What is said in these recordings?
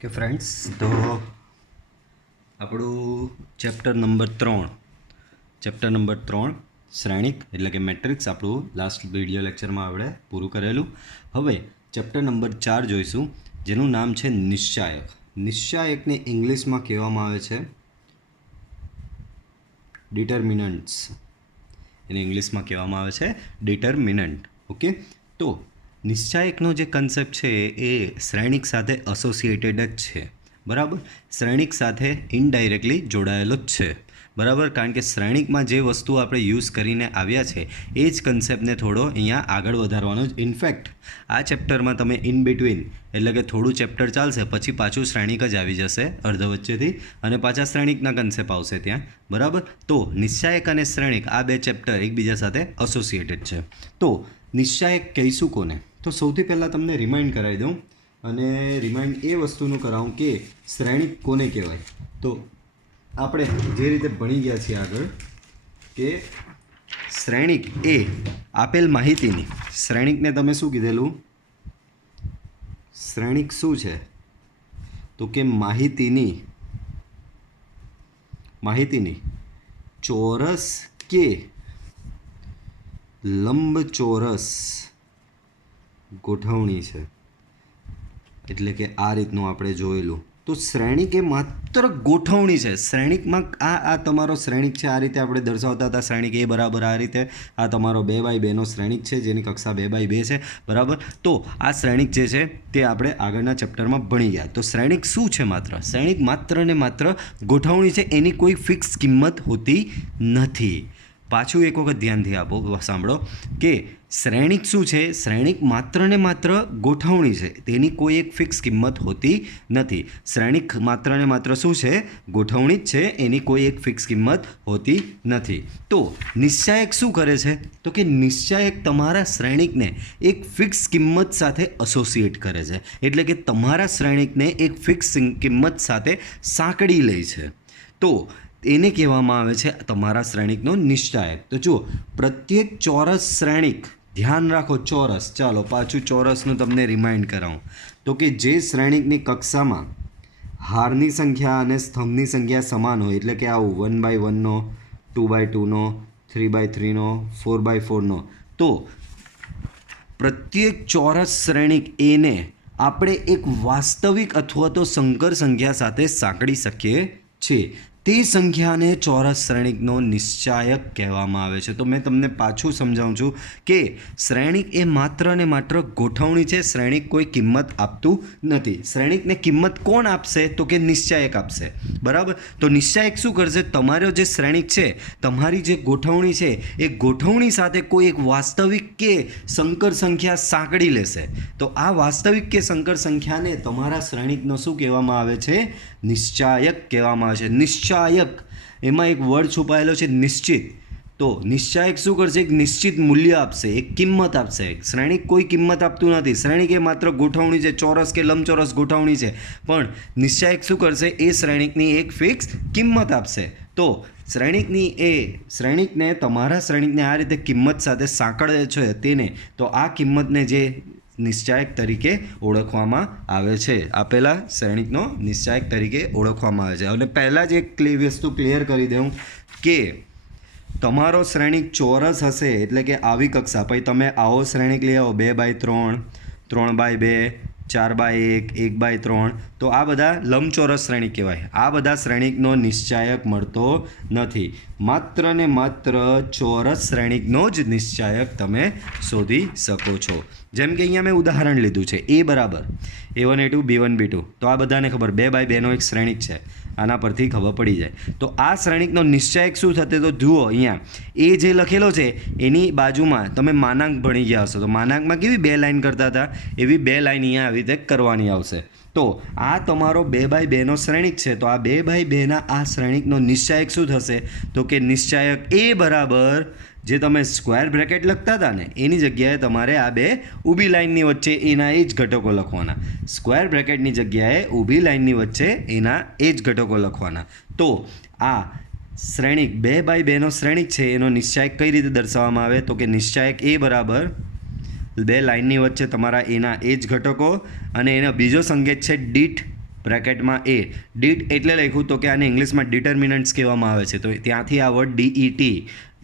કે ફ્રેન્ડ્સ, તો આપણું ચેપ્ટર નંબર 3 શ્રેણિક એટલે કે મેટ્રિક્સ આપણું લાસ્ટ વિડીયો લેક્ચરમાં આપણે પૂરું કરેલું. હવે ચેપ્ટર નંબર 4 જોઈશું, જેનું નામ છે નિશ્ચાયક. નિશ્ચાયકને ઇંગ્લિશમાં કહેવામાં આવે છે ડિટર્મિનન્ટ્સ. એને ઇંગ્લિશમાં કહેવામાં આવે છે ડિટર્મિનન્ટ. ઓકે, તો નિશ્ચાયકનો જે કન્સેપ્ટ છે એ શ્રેણિક સાથે એસોસિએટેડ જ છે. બરાબર, શ્રેણિક સાથે ઇનડાયરેક્ટલી જોડાયેલો જ છે. બરાબર, કારણ કે શ્રેણિકમાં જે વસ્તુ આપણે યુઝ કરીને આવ્યા છે એ જ કન્સેપ્ટને થોડો અહીંયા આગળ વધારવાનો જ. ઇનફેક્ટ આ ચેપ્ટરમાં તમે ઇન બિટવીન એટલે કે થોડું ચેપ્ટર ચાલશે, પછી પાછું શ્રેણિક જ આવી જશે અર્ધ વચ્ચેથી, અને પાછા શ્રેણિકના કન્સેપ્ટ આવશે ત્યાં. બરાબર, તો નિશ્ચાયક અને શ્રેણિક આ બે ચેપ્ટર એકબીજા સાથે એસોસિએટેડ છે. તો નિશ્ચાયક કહીશું કોને? તો સૌથી પહેલાં તમને રિમાઇન્ડ કરાવી દઉં, અને રિમાઇન્ડ એ વસ્તુનું કરાવું કે શ્રેણિક કોને કહેવાય. તો આપણે જે રીતે ભણી ગયા છીએ આગળ કે શ્રેણિક એ આપેલ માહિતીની, શ્રેણિકને તમે શું કીધેલું? શ્રેણિક શું છે? તો કે માહિતીની ચોરસ કે લંબચોરસ ગોઠવણી છે. એટલે કે આ રીતનું આપણે જોયેલું. તો શ્રેણિક એ માત્ર ગોઠવણી છે. શ્રેણિકમાં આ તમારો શ્રેણિક છે, આ રીતે આપણે દર્શાવતા હતા. શ્રેણિક એ બરાબર આ રીતે. આ તમારો 2x2નો શ્રેણિક છે, જેની કક્ષા 2x2 છે. બરાબર, તો આ શ્રેણિક જે છે તે આપણે આગળના ચેપ્ટરમાં ભણી ગયા. તો શ્રેણિક શું છે? શ્રેણિક માત્ર ને માત્ર ગોઠવણી છે, એની કોઈ ફિક્સ કિંમત હોતી નથી. પાછું એક વખત ધ્યાનથી સાંભળો કે શ્રેણિક શું છે? શ્રેણિક માત્ર ને માત્ર ગોઠવણી છે, તેની કોઈ એક ફિક્સ કિંમત હોતી નથી. શ્રેણિક માત્ર ને માત્ર શું છે? ગોઠવણી જ છે, એની કોઈ એક ફિક્સ કિંમત હોતી નથી. તો નિશ્ચાયક શું કરે છે? તો કે નિશ્ચાયક તમારા શ્રેણિકને એક ફિક્સ કિંમત સાથે એસોસિએટ કરે છે. એટલે કે તમારા શ્રેણિકને એક ફિક્સ કિંમત સાથે સાંકળી લે છે. તો એને કહેવામાં આવે છે તમારા શ્રેણિકનો નિશ્ચાયક. તો જુઓ, પ્રત્યેક ચોરસ શ્રેણિક, ધ્યાન રાખો ચોરસ, ચાલો પાછું ચોરસનું તમને રિમાઇન્ડ કરાવું. તો કે જે શ્રેણિકની કક્ષામાં હારની સંખ્યા અને સ્તંભની સંખ્યા સમાન હોય, એટલે કે આવું 1x1નો, 2x2નો, 3x3નો, 4x4નો, તો પ્રત્યેક ચોરસ શ્રેણિક એને આપણે એક વાસ્તવિક અથવા તો સંકર સંખ્યા સાથે સાંકળી શકીએ છીએ. તે સંખ્યાને ચોરસ શ્રેણિકનો નિશ્ચાયક કહેવામાં આવે છે. તો મેં તમને પાછું સમજાવું છું કે શ્રેણિક એ માત્ર ને માત્ર ગોઠવણી છે. શ્રેણિક કોઈ કિંમત આપતું નથી. શ્રેણિકને કિંમત કોણ આપશે? તો કે નિશ્ચાયક આપશે. બરાબર, તો નિશ્ચાયક શું કરશે? તમારો જે શ્રેણિક છે, તમારી જે ગોઠવણી છે, એ ગોઠવણી સાથે કોઈ એક વાસ્તવિક કે સંકર સંખ્યા સાંકળી લેશે. તો આ વાસ્તવિક કે સંકર સંખ્યાને તમારા શ્રેણિકનો શું કહેવામાં આવે છે? નિશ્ચાયક કહેવામાં આવે છે. નિશ્ચાયક, એમાં એક વર્ડ છુપાયેલો છે નિશ્ચિત. તો નિશ્ચાયક શું કરશે? એક નિશ્ચિત મૂલ્ય આપશે, એક કિંમત આપશે. શ્રેણિક કોઈ કિંમત આપતું નથી. શ્રેણિક એ માત્ર ગોઠવણી છે, ચોરસ કે લંબચોરસ ગોઠવણી છે. પણ નિશ્ચાયક શું કરશે? એ શ્રેણિકની એક ફિક્સ કિંમત આપશે. તો શ્રેણિકને તમારા શ્રેણિકને આ રીતે કિંમત સાથે સાંકળે છે તેને, તો આ કિંમતને જે નિશ્ચાયક તરીકે ઓળખવામાં આવે છે. આપેલા શ્રેણિકનો નિશ્ચાયક તરીકે ઓળખવામાં આવે છે. અને પહેલાં જ એક વસ્તુ ક્લિયર કરી દઉં કે તમારો શ્રેણિક ચોરસ હશે, એટલે કે આવી કક્ષા, પછી તમે આવો શ્રેણિક લઈ આવો 2x3, 3x2, 4x1, 1x3, તો આ બધા લંબચોરસ શ્રેણિક કહેવાય. આ બધા શ્રેણિકનો નિશ્ચાયક મળતો નથી. માત્ર ને માત્ર ચોરસ શ્રેણિકનો જ નિશ્ચાયક તમે શોધી શકો છો. જેમ કે અહીંયા મેં ઉદાહરણ લીધું છે A બરાબર A1 A2 B1 B2. તો આ બધાને ખબર 2x2નો એક શ્રેણિક છે, આના પરથી ખબર પડી જાય. તો આ શ્રેણિકનો નિશ્ચાયક શું થશે? તો જુઓ અહીંયા એ જે લખેલો છે એની બાજુમાં તમે માનાંક ભણી ગયા હશો, તો માનાંકમાં કેવી 2 લાઈન કરતા હતા, એવી 2 લાઈન અહીંયા આવી રીતે કરવાની આવશે. તો આ તમારો 2x2નો શ્રેણિક છે. તો આ 2x2ના આ શ્રેણિકનો નિશ્ચાયક શું થશે? તો કે નિશ્ચાયક એ બરાબર, જે તમે સ્ક્વેર બ્રેકેટ લખતા હતા ને એની જગ્યાએ તમારે આ બે ઊભી લાઇનની વચ્ચે એના એ જ ઘટકો લખવાના. સ્ક્વેર બ્રેકેટની જગ્યાએ ઊભી લાઇનની વચ્ચે એના એ જ ઘટકો લખવાના. તો આ શ્રેણિક 2x2નો શ્રેણિક છે, એનો નિશ્ચાયક કઈ રીતે દર્શાવવામાં આવે? તો કે નિશ્ચાયક એ બરાબર 2 લાઇનની વચ્ચે તમારા એના એ જ ઘટકો, અને એનો બીજો સંકેત છે દીઠ બ્રેકેટમાં એ ડીટ એટલે લખ્યું તો કે આને ઇંગ્લિશમાં ડિટર્મિનન્ટ્સ કહેવામાં આવે છે, તો ત્યાંથી આ વર્ડ DET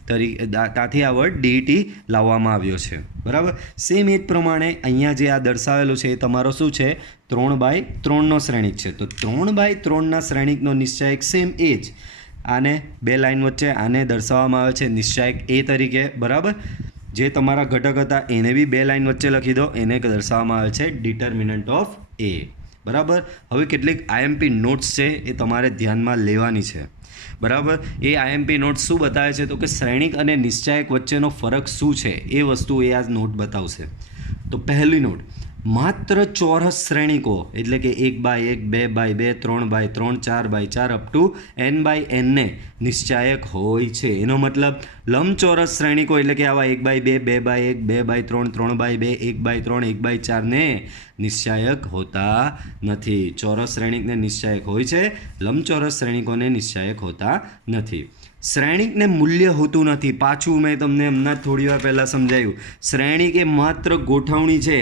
ત્યાંથી આ વર્ડ DET લાવવામાં આવ્યો છે, બરાબર. સેમ એ જ પ્રમાણે અહીંયા જે આ દર્શાવેલું છે એ તમારો શું છે, 3/3નો શ્રેણિક છે. તો 3/3ના શ્રેણિકનો નિશ્ચાયક સેમ એ જ, આને બે લાઈન વચ્ચે આને દર્શાવવામાં આવે છે નિશ્ચાયક એ તરીકે, બરાબર. જે તમારા ઘટક હતા એને બી બે લાઈન વચ્ચે લખી દો, એને દર્શાવવામાં આવે છે ડિટર્મિનન્ટ ઓફ એ, બરાબર. હવે કેટલીક IMP નોટ્સ છે એ તમારે ધ્યાનમાં લેવાની છે, બરાબર. એ IMP નોટ્સ શું બતાવે છે તો કે શ્રેણિક અને નિશ્ચાયક વચ્ચેનો ફરક શું છે એ વસ્તુ એ આ નોટ બતાવશે. તો પહેલી નોટ, માત્ર ચોરસ શ્રેણિકો એટલે કે 1/1, 2/2, 3/3, 4/4 અપ ટુ n/n ને નિશ્ચાયક હોય છે. એનો મતલબ લંબચોરસ શ્રેણિકો એટલે કે આવા 1/2, 2/1, 2/3, 3/2, 1/3, 1/4 ને નિશ્ચાયક હોતા નથી. ચોરસ શ્રેણિકને નિશ્ચાયક હોય છે, લંબચોરસ શ્રેણિકોને નિશ્ચાયક હોતા નથી. શ્રેણિકને મૂલ્ય હોતું નથી. પાછું મેં તમને હમણાં થોડી વાર પહેલાં સમજાવ્યું, શ્રેણિક એ માત્ર ગોઠવણી છે,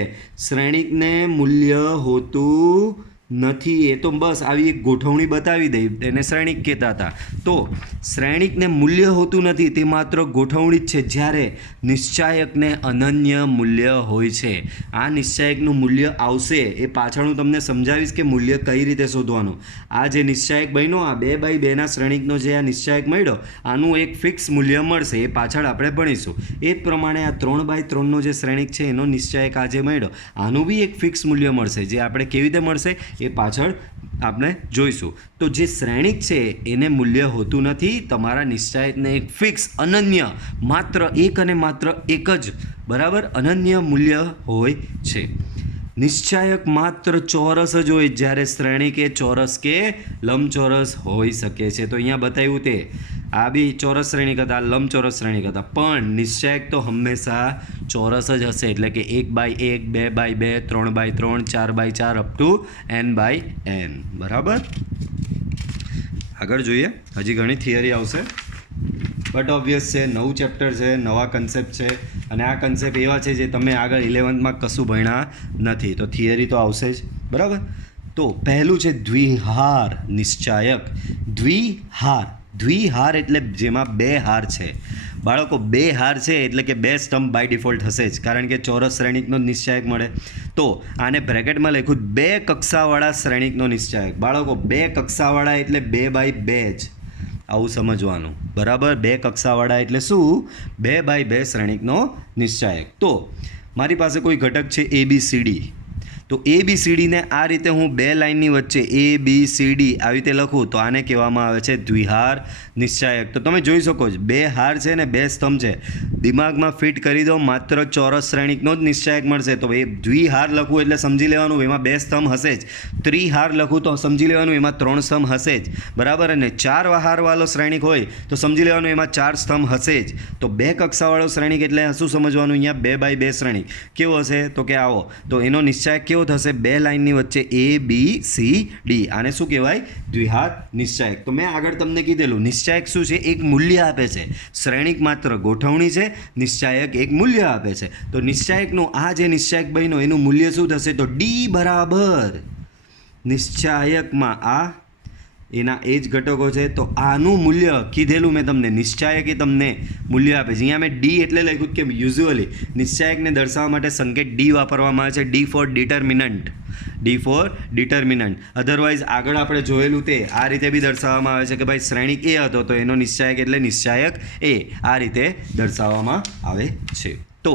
શ્રેણિકને મૂલ્ય હોતું નથી. એ તો બસ આવી એક ગોઠવણી બતાવી દઈ, એને શ્રેણિક કહેતા હતા. તો શ્રેણિકને મૂલ્ય હોતું નથી, તે માત્ર ગોઠવણી જ છે, જ્યારે નિશ્ચાયકને અનન્ય મૂલ્ય હોય છે. આ નિશ્ચાયકનું મૂલ્ય આવશે એ પાછળ હું તમને સમજાવીશ કે મૂલ્ય કઈ રીતે શોધવાનું. આ જે નિશ્ચાયક બન્યો, આ 2/2ના શ્રેણિકનો જે આ નિશ્ચાયક મળ્યો, આનું એક ફિક્સ મૂલ્ય મળશે, એ પાછળ આપણે ભણીશું. એ જ પ્રમાણે આ 3/3નો જે શ્રેણિક છે એનો નિશ્ચાયક આજે મળ્યો, આનું બી એક ફિક્સ મૂલ્ય મળશે, જે આપણે કેવી રીતે મળશે એ પાછળ આપણે જોઈશું. તો જે શ્રેણિક છે એને મૂલ્ય હોતું નથી, તમારા નિશ્ચાયકને એક ફિક્સ અનન્ય માત્ર એક અને માત્ર એક જ, બરાબર, અનન્ય મૂલ્ય હોય છે. નિશ્ચાયક માત્ર ચોરસ જ હોય, જ્યારે શ્રેણિક એ ચોરસ કે લંબચોરસ હોઈ શકે છે. તો અહીંયા બતાવ્યું તે આ બી ચોરસ શ્રેણિક હતા, લંબચોરસ શ્રેણિક હતા, પણ નિશ્ચાયક તો હંમેશા ચોરસ જ હશે, એટલે કે 1/1, 2/2, 3/3, 4/4 અપ ટુ n/n, બરાબર. આગળ જોઈએ, હજી ઘણી થિયરી આવશે, બટ ઓબ્વિયસ છે, નવું ચેપ્ટર છે, નવા કન્સેપ્ટ છે, અને આ કન્સેપ્ટ એવા છે જે તમે આગળ 11th કશું ભણ્યા નથી, તો થિયરી તો આવશે જ, બરાબર. તો પહેલું છે દ્વિહાર નિશ્ચાયક. દ્વિહાર એટલે જેમાં બે હાર છે. બાળકો, બે હાર છે એટલે કે બે સ્તંભ બાય ડિફોલ્ટ હશે જ, કારણ કે ચોરસ શ્રેણિકનો નિશ્ચાયક મળે. તો આને બ્રેકેટમાં લખ્યું, બે કક્ષાવાળા શ્રેણિકનો નિશ્ચાયક. બાળકો, બે કક્ષાવાળા એટલે 2/2 જ, આવું સમજવાનું, બરાબર. બે કક્ષાવાળા એટલે શું, 2/2 શ્રેણિકનો નિશ્ચાયક. તો મારી પાસે કોઈ ઘટક છે ABCD, તો ABCDને આ રીતે હું બે લાઇનની વચ્ચે ABCD આવી રીતે લખું તો આને કહેવામાં આવે છે દ્વિહાર નિશ્ચાયક. તો તમે જોઈ શકો છો, બે હાર છે ને બે સ્તંભ છે, દિમાગમાં ફિટ કરી દો, માત્ર ચોરસ શ્રેણિકનો જ નિશ્ચાયક મળશે. તો એ દ્વિહાર લખવું એટલે સમજી લેવાનું એમાં બે સ્તંભ હશે જ, ત્રિહાર લખું તો સમજી લેવાનું એમાં 3 સ્તંભ હશે જ, બરાબર. અને 4 હારવાળો શ્રેણિક હોય તો સમજી લેવાનું એમાં 4 સ્તંભ હશે જ. તો બે કક્ષાવાળો શ્રેણિક એટલે શું સમજવાનું, અહીંયા 2/2 શ્રેણિક કેવો હશે તો કે આવો, તો એનો નિશ્ચાયક કેવો થશે, બે લાઇનની વચ્ચે ABCD, આને શું કહેવાય, દ્વિહાર નિશ્ચાયક. તો મેં આગળ તમને કીધેલું, નિશ્ચાયક શું છે, એક મૂલ્ય આપે છે. શ્રેણિક માત્ર ગોઠવણી છે, નિશ્ચાયક એક મૂલ્ય આપે છે. તો નિશ્ચાયકનું આ જે નિશ્ચાયક બન્યો એનું મૂલ્ય શું થશે, તો D બરાબર નિશ્ચાયકમાં આ એના એ જ ઘટકો છે, તો આનું મૂલ્ય કીધેલું મેં તમને, નિશ્ચાયક એ તમને મૂલ્ય આપે છે. અહીંયા મેં D એટલે લખ્યું કે યુઝ્યુઅલી નિશ્ચાયકને દર્શાવવા માટે સંકેત D વાપરવામાં આવે છે, D ફોર ડિટર્મિનન્ટ. અધરવાઇઝ આગળ આપણે જોયેલું તે આ રીતે બી દર્શાવવામાં આવે છે કે ભાઈ શ્રેણિક એ હતો તો એનો નિશ્ચાયક એટલે નિશ્ચાયક એ, આ રીતે દર્શાવવામાં આવે છે. તો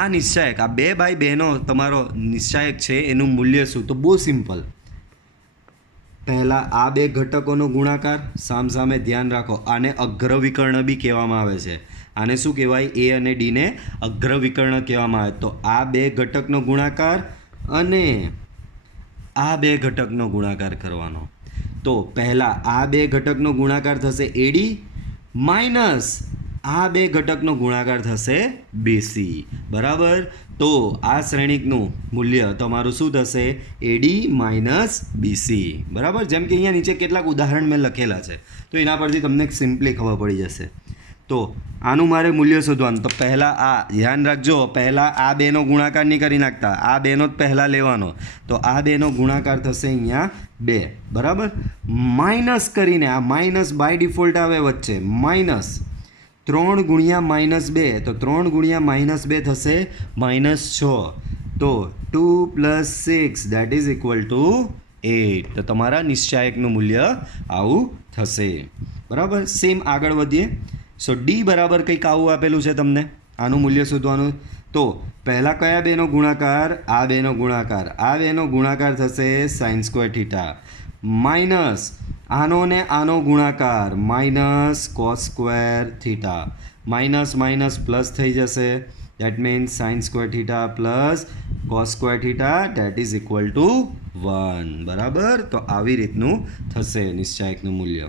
આ નિશ્ચાયક, આ 2/2નો તમારો નિશ્ચાયક છે, એનું મૂલ્ય શું, તો બહુ સિમ્પલ. પહેલાં આ બે ઘટકોનો ગુણાકાર, સામસામે ધ્યાન રાખો, આને અગ્રવિકર્ણ બી કહેવામાં આવે છે. આને શું કહેવાય, A અને D ને અગ્રવિકર્ણ કહેવામાં આવે. તો આ બે ઘટકનો ગુણાકાર અને આ બે ઘટકનો ગુણાકાર કરવાનો. તો પહેલાં આ બે ઘટકનો ગુણાકાર થશે AD માઇનસ આ બે ઘટકનો ગુણાકાર થશે BC, બરાબર. તો આ શ્રેણિકનું મૂલ્ય તમારું શું થશે, AD માઇનસ BC, બરાબર. જેમ કે અહીંયા નીચે કેટલાક ઉદાહરણ મેં લખેલા છે, તો એના પરથી તમને સિમ્પલી ખબર પડી જશે. તો આનું મારે મૂલ્ય શોધવાનું. તો પહેલાં આ ધ્યાન રાખજો, પહેલાં આ બેનો ગુણાકાર નહીં કરી નાખતા, આ બેનો જ પહેલાં લેવાનો. તો આ બેનો ગુણાકાર થશે અહીંયા 2, બરાબર. માઇનસ કરીને, આ માઇનસ બાય ડિફોલ્ટ આવે વચ્ચે, માઇનસ 3 ગુણ્યા -2, તો 3 ગુણ્યા -2 થશે -6. તો 2 + 6 દેટ ઇઝ ઇક્વલ ટુ 8. તો તમારા નિશ્ચાયકનું મૂલ્ય આવું થશે, બરાબર. સેમ આગળ વધીએ. સો ડી બરાબર કંઈક આવું આપેલું છે તમને, આનું મૂલ્ય શોધવાનું. તો પહેલાં કયા બેનો ગુણાકાર? આ બેનો ગુણાકાર. આ બેનો ગુણાકાર થશે sin²θ માઇનસ આનો ને આનો ગુણાકાર -cos²θ. માઇનસ માઇનસ પ્લસ થઈ જશે, that means sin²θ plus cos²θ that is equal to 1, બરાબર. તો આવી રીતનું થશે નિશ્ચાયકનું મૂલ્ય.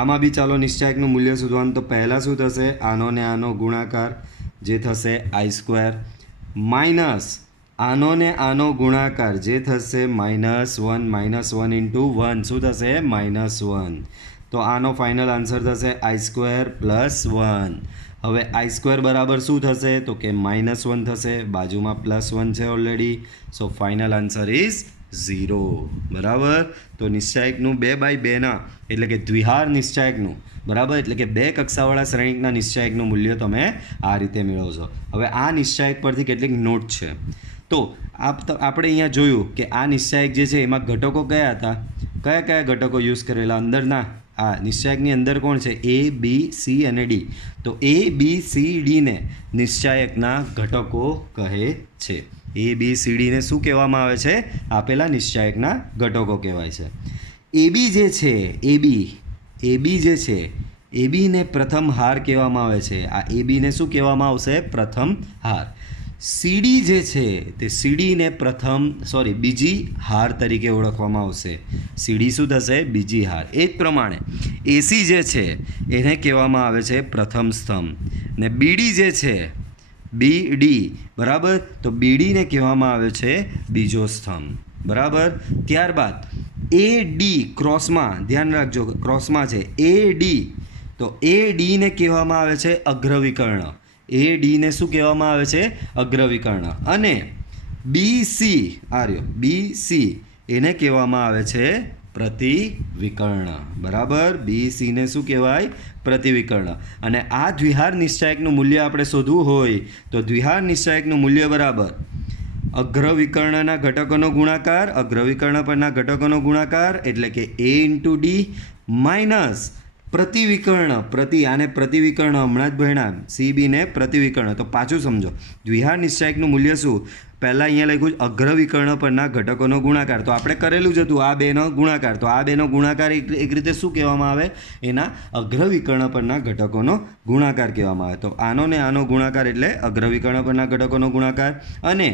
આમાં બી ચાલો નિશ્ચાયકનું મૂલ્ય શોધવાનું. તો પહેલાં શું થશે? આનો ને આનો ગુણાકાર જે થશે i² માઇનસ આનો ને આનો ગુણાકાર જે થશે -1 ઇન્ટુ 1 શું થશે? -1. તો આનો ફાઇનલ આન્સર થશે i² + 1. હવે i² બરાબર શું થશે? તો કે -1 થશે, બાજુમાં +1 છે already. So final answer is 0, બરાબર. તો નિશ્ચાયકનું 2/2ના એટલે કે દ્વિહાર નિશ્ચાયકનું, બરાબર, એટલે કે 2 કક્ષાવાળા શ્રેણિકના નિશ્ચાયકનું મૂલ્ય તમે આ રીતે મેળવશો. હવે આ નિશ્ચાયક પરથી કેટલીક નોટ છે. તો આપણે અહીંયા જોયું કે આ નિશ્ચાયક જે છે એમાં ઘટકો કયા હતા, કયા કયા ઘટકો યુઝ કરેલા અંદરના. આ નિશ્ચાયકની અંદર કોણ છે? A, B, C અને D. તો A, B, C, D ને નિશ્ચાયકના ઘટકો કહે છે. A, B, C, D ને શું કહેવામાં આવે છે? આપેલા નિશ્ચાયકના ઘટકો કહેવાય છે. AB જે છે, AB જે છે, AB ને પ્રથમ હાર કહેવામાં આવે છે. આ AB ને શું કહેવામાં આવશે? પ્રથમ હાર. CD જે છે તે CD ને બીજી હાર તરીકે ઓળખવામાં આવશે. CD શું થશે? બીજી હાર. એ જ પ્રમાણે AC જે છે એને કહેવામાં આવે છે પ્રથમ સ્તંભ. ને BD જે છે, BD, બરાબર, તો BD ને કહેવામાં આવે છે બીજો સ્તંભ, બરાબર. ત્યારબાદ AD ક્રોસમાં, ધ્યાન રાખજો ક્રોસમાં છે AD, તો AD ને કહેવામાં આવે છે અગ્રવિકર્ણ. AD ને શું કહેવામાં આવે છે? અગ્રવિકર્ણ. અને BC, BC એને કહેવામાં આવે છે પ્રતિવિકર્ણ, બરાબર. BC ને શું કહેવાય? પ્રતિવિકર્ણ. અને આ દ્વિહાર નિશ્ચાયકનું મૂલ્ય આપણે શોધવું હોય તો દ્વિહાર નિશ્ચાયકનું મૂલ્ય બરાબર અગ્રવિકર્ણના ઘટકોનો ગુણાકાર, અગ્રવિકર્ણ પરના ઘટકોનો ગુણાકાર એટલે કે A × D માઇનસ પ્રતિવિકર્ણ, આને પ્રતિવિકર્ણ હમણાં જ ભણ્યા, CB ને પ્રતિવિકર્ણ. તો પાછું સમજો, દ્વિહાર નિશ્ચાયકનું મૂલ્ય શું? પહેલાં અહીંયા લખ્યું અગ્રવિકર્ણ પરના ઘટકોનો ગુણાકાર. તો આપણે કરેલું જ હતું આ બેનો ગુણાકાર. તો આ બેનો ગુણાકાર એક રીતે શું કહેવામાં આવે? એના અગ્રવિકર્ણ પરના ઘટકોનો ગુણાકાર કહેવામાં આવે. તો આનો ને આનો ગુણાકાર એટલે અગ્રવિકર્ણ પરના ઘટકોનો ગુણાકાર, અને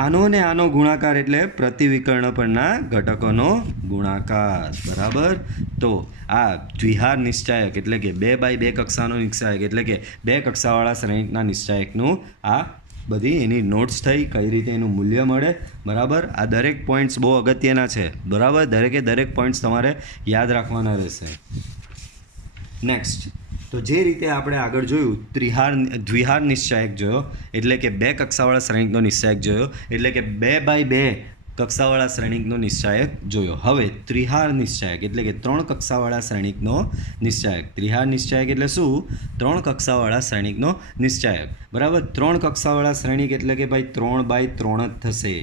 આનો ને આનો ગુણાકાર એટલે પ્રતિવિકર્ણ પરના ઘટકોનો ગુણાકાર, બરાબર. તો આ દ્વિહાર નિશ્ચાયક એટલે કે 2/2 કક્ષાનો નિશ્ચાયક એટલે કે 2 કક્ષાવાળા શ્રેણિકના નિશ્ચાયકનું આ બધી એની નોટ્સ થઈ, કઈ રીતે એનું મૂલ્ય મળે, બરાબર. આ દરેક પોઈન્ટ્સ બહુ અગત્યના છે, બરાબર. દરેક પોઈન્ટ્સ તમારે યાદ રાખવાના રહેશે. નેક્સ્ટ, તો જે રીતે આપણે આગળ જોયું દ્વિહાર નિશ્ચાયક જોયો એટલે કે 2 કક્ષાવાળા શ્રેણિકનો નિશ્ચાયક જોયો એટલે કે 2/2 કક્ષાવાળા શ્રેણિકનો નિશ્ચાયક જોયો. હવે ત્રિહાર નિશ્ચાયક એટલે કે 3 કક્ષાવાળા શ્રેણિકનો નિશ્ચાયક. ત્રિહાર નિશ્ચાયક એટલે શું? 3 કક્ષાવાળા શ્રેણિકનો નિશ્ચાયક, બરાબર. 3 કક્ષાવાળા શ્રેણિક એટલે કે ભાઈ 3/3 જ થશે.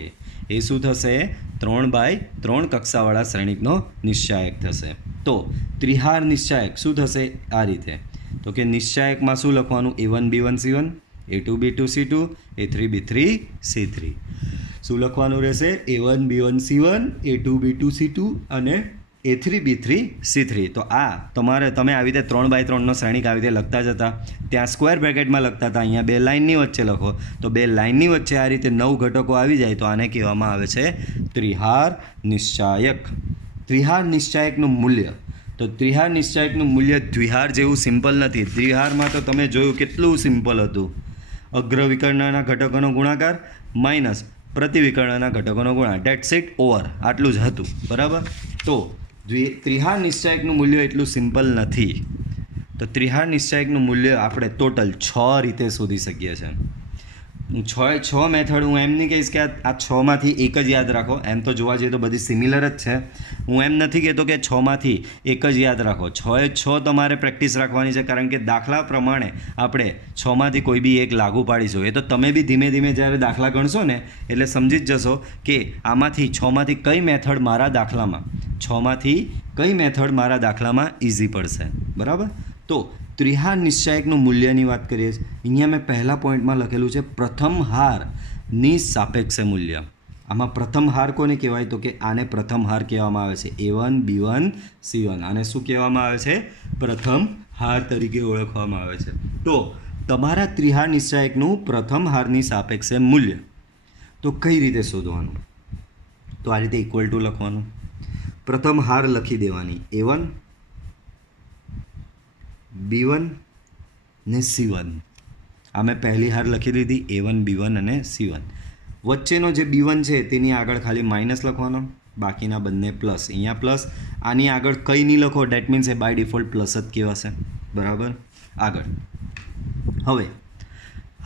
એ શું થશે? 3/3 કક્ષાવાળા શ્રેણિકનો નિશ્ચાયક થશે. તો ત્રિહાર નિશ્ચાયક શું થશે? આ રીતે. તો કે નિશ્ચાયકમાં શું લખવાનું? A1 B1 C1, A2 B2 C2, A3 B3 C3. શું લખવાનું રહેશે? A1 B1 C1, A2 B2 C2 અને A3 B3 C3. તો આ તમે આવી રીતે 3/3નો શ્રેણિક આવી રીતે લખતા જ હતા. ત્યાં સ્ક્વેર બ્રેકેટમાં લખતા હતા, અહીંયા 2 લાઇનની વચ્ચે લખો. તો 2 લાઇનની વચ્ચે આ રીતે 9 ઘટકો આવી જાય તો આને કહેવામાં આવે છે ત્રિહાર નિશ્ચાયક. ત્રિહાર નિશ્ચાયકનું મૂલ્ય, તો ત્રિહાર નિશ્ચાયકનું મૂલ્ય દ્વિહાર જેવું સિમ્પલ નથી. દ્વિહારમાં તો તમે જોયું કેટલું સિમ્પલ હતું. અગ્રવિકર્ણના ઘટકોનો ગુણાકાર માઇનસ પ્રતિવિકર્ણના ઘટકોનો ગુણાકાર, ડેટ્સ ઇટ, ઓવર, આટલું જ હતું, બરાબર. તો ત્રિહાર નિશ્ચાયકનું મૂલ્ય એટલું સિમ્પલ નથી. તો ત્રિહાર નિશ્ચાયકનું મૂલ્ય આપણે ટોટલ 6 રીતે શોધી શકીએ છીએ. હું છ મેથડ હું એમ નહીં કહીશ કે આ 6માંથી એક જ યાદ રાખો. એમ તો જોવા જઈએ તો બધી સિમિલર જ છે. હું એમ નથી કહેતો કે 6માંથી એક જ યાદ રાખો. 6 તમારે પ્રેક્ટિસ રાખવાની છે, કારણ કે દાખલા પ્રમાણે આપણે 6માંથી કોઈ બી એક લાગુ પાડીશું. એ તો તમે બી ધીમે ધીમે જ્યારે દાખલા ગણશો ને એટલે સમજી જ જશો કે આમાંથી 6માંથી કઈ મેથડ મારા દાખલામાં ઇઝી પડશે. બરાબર. તો ત્રિહાર નિશ્ચાયકનું મૂલ્યની વાત કરીએ છીએ. અહીંયા મેં પહેલા પોઈન્ટમાં લખેલું છે પ્રથમ હારની સાપેક્ષે મૂલ્ય. આમાં પ્રથમ હાર કોને કહેવાય? તો કે આને પ્રથમ હાર કહેવામાં આવે છે. A1 B1 C1 આને શું કહેવામાં આવે છે? પ્રથમ હાર તરીકે ઓળખવામાં આવે છે. તો તમારા ત્રિહાર નિશ્ચાયકનું પ્રથમ હારની સાપેક્ષે મૂલ્ય તો કઈ રીતે શોધવાનું? તો આ રીતે ઇક્વલ ટુ લખવાનું. પ્રથમ હાર લખી દેવાની A1 B1 ને C1. આ મેં પહેલી હાર લખી દીધી A1 B1 અને C1. વચ્ચેનો જે B1 છે તેની આગળ ખાલી માઇનસ લખવાનો, બાકીના બંને પ્લસ. અહીંયા પ્લસ, આની આગળ કંઈ નહીં લખો, that means a by default plus જ કહેવાશે. બરાબર. આગળ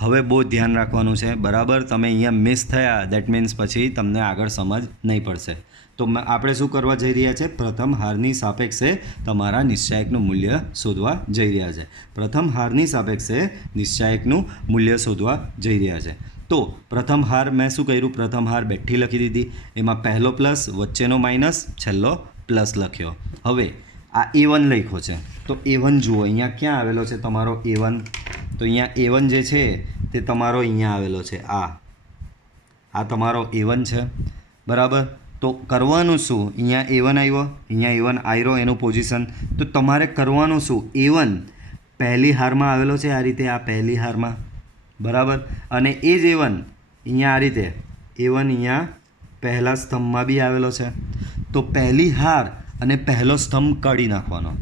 હવે બહુ ધ્યાન રાખવાનું છે. બરાબર. તમે અહીંયા મિસ થયા દેટ મીન્સ પછી તમને આગળ સમજ નહીં પડશે. તો આપણે શું કરવા જઈ રહ્યા છે? પ્રથમ હારની સાપેક્ષે તમારા નિશ્ચાયકનું મૂલ્ય શોધવા જઈ રહ્યા છે. પ્રથમ હારની સાપેક્ષે નિશ્ચાયકનું મૂલ્ય શોધવા જઈ રહ્યા છે. તો પ્રથમ હાર મેં શું કર્યું? પ્રથમ હાર બેઠી લખી દીધી. એમાં પહેલો પ્લસ, વચ્ચેનો માઇનસ, છેલ્લો પ્લસ લખ્યો. હવે આ A1 લખ્યો છે. તો A1 જુઓ અહીંયા ક્યાં આવેલો છે તમારો A1? તો અહીંયા A1 જે છે તે તમારો અહીંયા આવેલો છે. આ તમારો A1 છે. બરાબર. તો કરવાનું શું? અહીંયા A1 આવ્યો, અહીંયા A1 આવ્યો એનું પોઝિશન. તો તમારે કરવાનું શું? A1 પહેલી હારમાં આવેલો છે આ રીતે, આ પહેલી હારમાં. બરાબર. અને એ જ A1 અહીંયા આ રીતે A1 અહીંયા પહેલા સ્તંભમાં બી આવેલો છે. તો પહેલી હાર અને પહેલો સ્તંભ કાઢી નાખવાનો.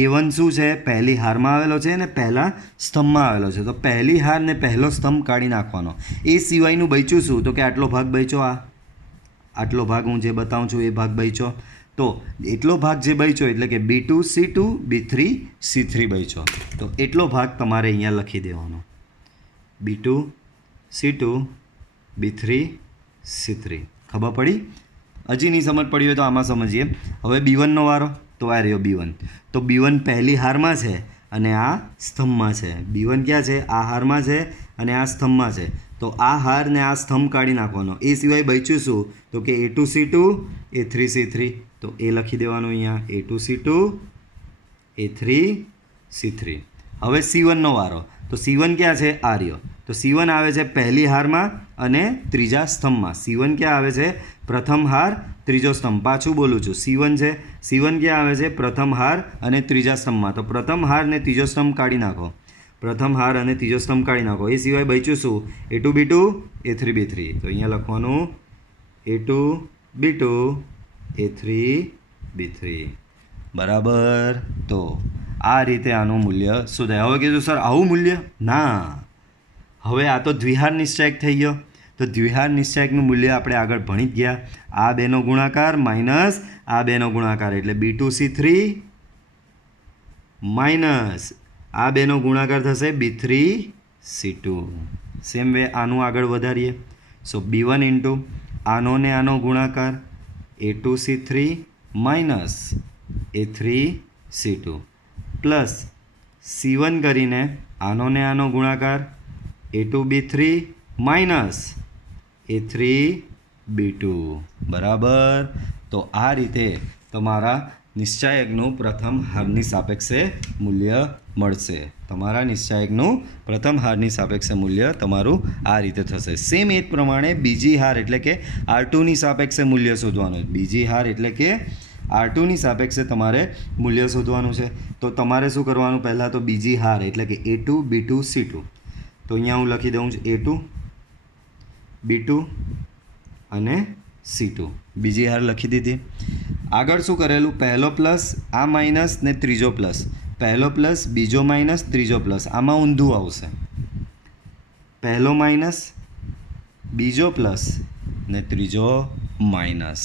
A1 શું છે? પહેલી હારમાં આવેલો છે અને પહેલા સ્તંભમાં આવેલો છે. તો પહેલી હાર ને પહેલો સ્તંભ કાઢી નાખવાનો. એ સિવાયનું બચ્યું શું? તો કે આટલો ભાગ બચ્યો. આટલો ભાગ હું જે બતાવું છું એ ભાગ બચ્યો. તો એટલો ભાગ જે બચ્યો એટલે કે B2 C2 B3 C3 બચ્યો. તો એટલો ભાગ તમારે અહીંયા લખી દેવાનો. B2 C2 B3 C3. ખબર પડી? હજી નહીં સમજ પડી હોય તો આમાં સમજીએ. હવે B1નો વારો. તો આ રહ્યો B1. તો B1 પહેલી હારમાં છે અને આ સ્તંભમાં છે. B1 ક્યાં છે? આ હારમાં છે અને આ સ્તંભમાં છે. તો આ હાર ને આ સ્તંભ કાઢી નાખવાનો. એ સિવાય બચ્યું શું? તો કે A2 C2 A3 C3. તો એ લખી દેવાનું અહીંયા A2 C2 A3 C3. હવે C1નો વારો. તો C1 ક્યાં છે? આ રહ્યો. તો C1 આવે છે પહેલી હારમાં અને ત્રીજા સ્તંભમાં. C1 ક્યાં આવે છે? પ્રથમ હાર ત્રીજો સ્તંભ. પાછું બોલું છું, C1 છે. C1 ક્યાં આવે છે? પ્રથમ હાર અને ત્રીજા સ્તંભમાં. તો પ્રથમ હાર ને ત્રીજો સ્તંભ કાઢી નાખો. પ્રથમ હાર અને ત્રીજો સ્તંભ કાઢી નાખો. એ સિવાય બચ્યું શું? A2 B2 A3 B3. તો અહીંયા લખવાનું A2 B2 A3 B3. બરાબર. તો આ રીતે આનું મૂલ્ય શું થાય? હવે કીધું સર આવું મૂલ્ય ના. હવે આ તો દ્વિહાર નિશ્ચાયક થઈ ગયો. તો દ્વિહાર નિશ્ચાયકનું મૂલ્ય આપણે આગળ ભણી જ ગયા. આ બેનો ગુણાકાર માઇનસ આ બેનો ગુણાકાર એટલે B2 C3 માઇનસ આ બેનો ગુણાકાર થશે B3 C2. સેમ વે આનું આગળ વધારીએ. સો B1 ઇન્ટુ આનો ને આનો ગુણાકાર A2 C3 minus A3 C2 plus C1 કરીને આનો ને આનો ગુણાકાર A2 B3 minus A3 B2. બરાબર. તો આ રીતે તમારા નિશ્ચાયકનું પ્રથમ હારની સાપેક્ષે મૂલ્ય મળશે. તમારા નિશ્ચાયકનું પ્રથમ હારની સાપેક્ષે મૂલ્ય તમારું આ રીતે થશે. સેમ એ જ પ્રમાણે બીજી હાર એટલે કે R2ની સાપેક્ષે મૂલ્ય શોધવાનું. બીજી હાર એટલે કે R2ની સાપેક્ષે તમારે મૂલ્ય શોધવાનું છે. તો તમારે શું કરવાનું? પહેલાં તો બીજી હાર એટલે કે A2 B2 C2. તો અહીંયા હું લખી દઉં છું A2 B2 અને C2. બીજી હાર લખી દીધી. આગળ શું કરેલું? પહેલો પ્લસ આ માઇનસ ને ત્રીજો પ્લસ. પહેલો પ્લસ બીજો માઇનસ ત્રીજો પ્લસ. આમાં ઊંધું આવશે. પહેલો માઇનસ બીજો પ્લસ ને ત્રીજો માઇનસ.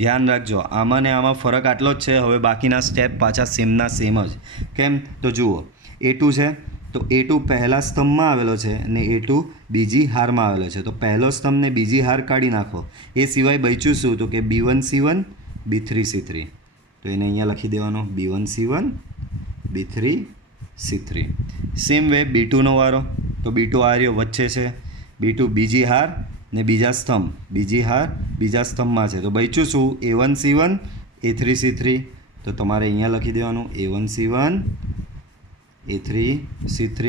ધ્યાન રાખજો, આમાં ને આમાં ફરક આટલો જ છે. હવે બાકીના સ્ટેપ પાછા સેમના સેમ જ. કેમ? તો જુઓ, A2 છે તો A2 પહેલા સ્તંભમાં આવેલો છે અને A2 બીજી હારમાં આવેલો છે. તો પહેલો સ્તંભ ને બીજી હાર કાઢી નાખો. એ સિવાય બચ્યું શું? તો કે B1 C1 B3 C3. તો એને અહીંયા લખી દેવાનો B1 C1 B3 C3. Same way B2નો વારો. તો B2 આ રહ્યો વચ્ચે છે, B2 બીજી હાર ને બીજા સ્તંભ, બીજી હાર બીજા સ્તંભમાં છે. તો બચ્યું શું? A1 C1 A3 C3. તો તમારે અહીંયા લખી દેવાનું A1 C1 A3 C3.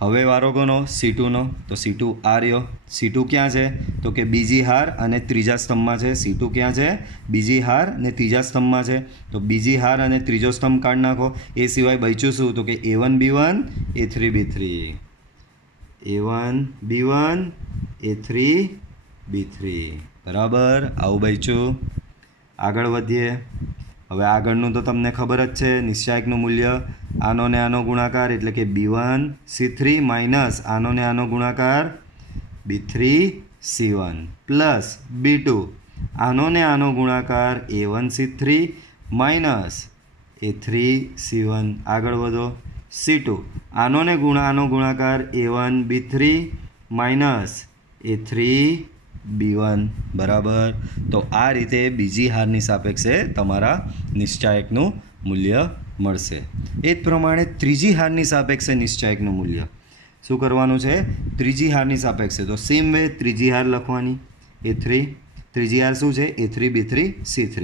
હવે વારો કોનો? C2નો. તો C2 આ રહ્યો. C2 ક્યાં છે? તો કે બીજી હાર અને ત્રીજા સ્તંભમાં છે. C2 ક્યાં છે? બીજી હાર ને ત્રીજા સ્તંભમાં છે. તો બીજી હાર અને ત્રીજો સ્તંભ કાઢી નાખો. એ સિવાય બચ્યું શું? તો કે A1 B1 A3 B3. A1 B1 A3 B3. બરાબર, આવું બચ્યું. આગળ વધીએ. હવે આગળનું તો તમને ખબર જ છે, નિશ્ચાયકનું મૂલ્ય આનો ને આનો ગુણાકાર એટલે કે B1 C3 માઇનસ આનો ને આનો ગુણાકાર B3 C1 પ્લસ B2 આનો ને આનો ગુણાકાર A1 C3 minus A3 C1. આગળ વધો. C2 આનો ને આનો ગુણાકાર A1 B3 minus A3 B1. બરાબર. તો આ રીતે બીજી હારની સાપેક્ષે તમારા નિશ્ચાયકનું મૂલ્ય મળશે. એ જ પ્રમાણે ત્રીજી હારની સાપેક્ષે નિશ્ચાયકનું મૂલ્ય શું કરવાનું છે? ત્રીજી હારની સાપેક્ષે તો સેમ વે ત્રીજી હાર લખવાની A3. ત્રીજી હાર શું છે? A3 B3 C3.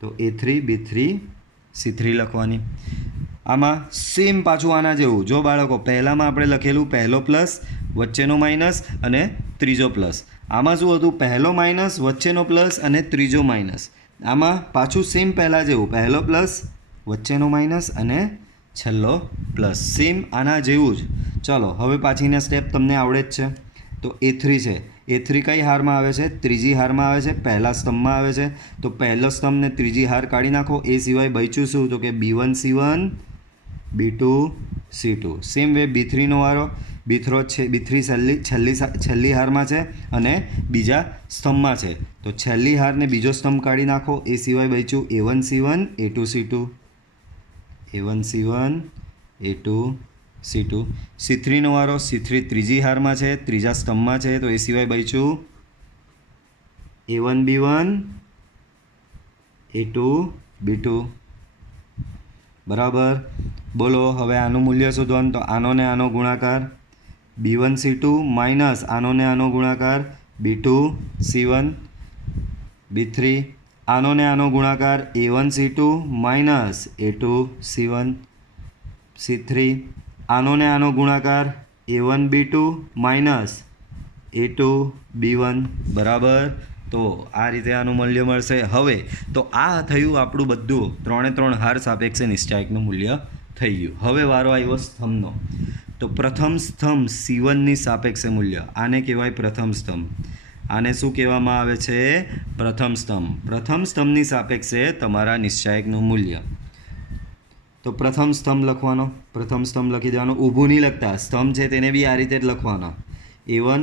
તો A3 B3 C3 લખવાની. આમાં સેમ પાછું આના જેવું. જો બાળકો, પહેલામાં આપણે લખેલું પહેલો પ્લસ વચ્ચેનો માઇનસ અને ત્રીજો પ્લસ. આમાં શું હતું? પહેલો માઇનસ વચ્ચેનો પ્લસ અને ત્રીજો માઇનસ. આમાં પાછું સેમ પહેલાં જેવું, પહેલો પ્લસ વચ્ચેનો માઇનસ અને છેલ્લો પ્લસ. સેમ આના જેવું જ. ચલો હવે પાછીના સ્ટેપ તમને આવડે જ છે. તો A3 છે. A3 કઈ હારમાં આવે છે? ત્રીજી હારમાં આવે છે, પહેલા સ્તંભમાં આવે છે. તો પહેલો સ્તંભ ને ત્રીજી હાર કાઢી નાખો. એ સિવાય બચ્યું શું? તો કે B1 C1 B2 C2. Same way B3નો વારો. B3 છેલ્લી હારમાં છે અને બીજા સ્તંભમાં છે. તો છેલ્લી હારને બીજો સ્તંભ કાઢી નાખો. એ સિવાય બચ્યું A1 C1 A2 C2. A1 C1 A2 C2. C3નો વારો. C3 ત્રીજી હારમાં છે, ત્રીજા સ્તંભમાં છે. તો એ સિવાય બચ્યું A1 B1 A2 B2. બરાબર. બોલો હવે આનું મૂલ્ય શોધવાનું. તો આનો ને આનો ગુણાકાર B1 C2 માઇનસ આનો ને આનો ગુણાકાર B2 C1 B3. આનો ને આનો ગુણાકાર A1 C2 minus A2 C1 C3. આનો ને આનો ગુણાકાર A1 B2 minus A2 B1. બરાબર. તો આ રીતે આનું મૂલ્ય મળશે. હવે તો આ થયું આપણું બધું 3 હાર સાપેક્ષે નિશ્ચાયકનું મૂલ્ય થઈ ગયું. હવે વારો આવ્યો સ્તંભનો. તો પ્રથમ સ્તંભ C1ની સાપેક્ષે મૂલ્ય, આને કહેવાય પ્રથમ સ્તંભ. આને શું કહેવામાં આવે છે? પ્રથમ સ્તંભ. પ્રથમ સ્તંભની સાપેક્ષે તમારા નિશ્ચાયકનું મૂલ્ય. તો પ્રથમ સ્તંભ લખવાનો. પ્રથમ સ્તંભ લખી દેવાનો. ઊભું નહીં લખતા, સ્તંભ છે તેને બી આ રીતે જ લખવાનો. A1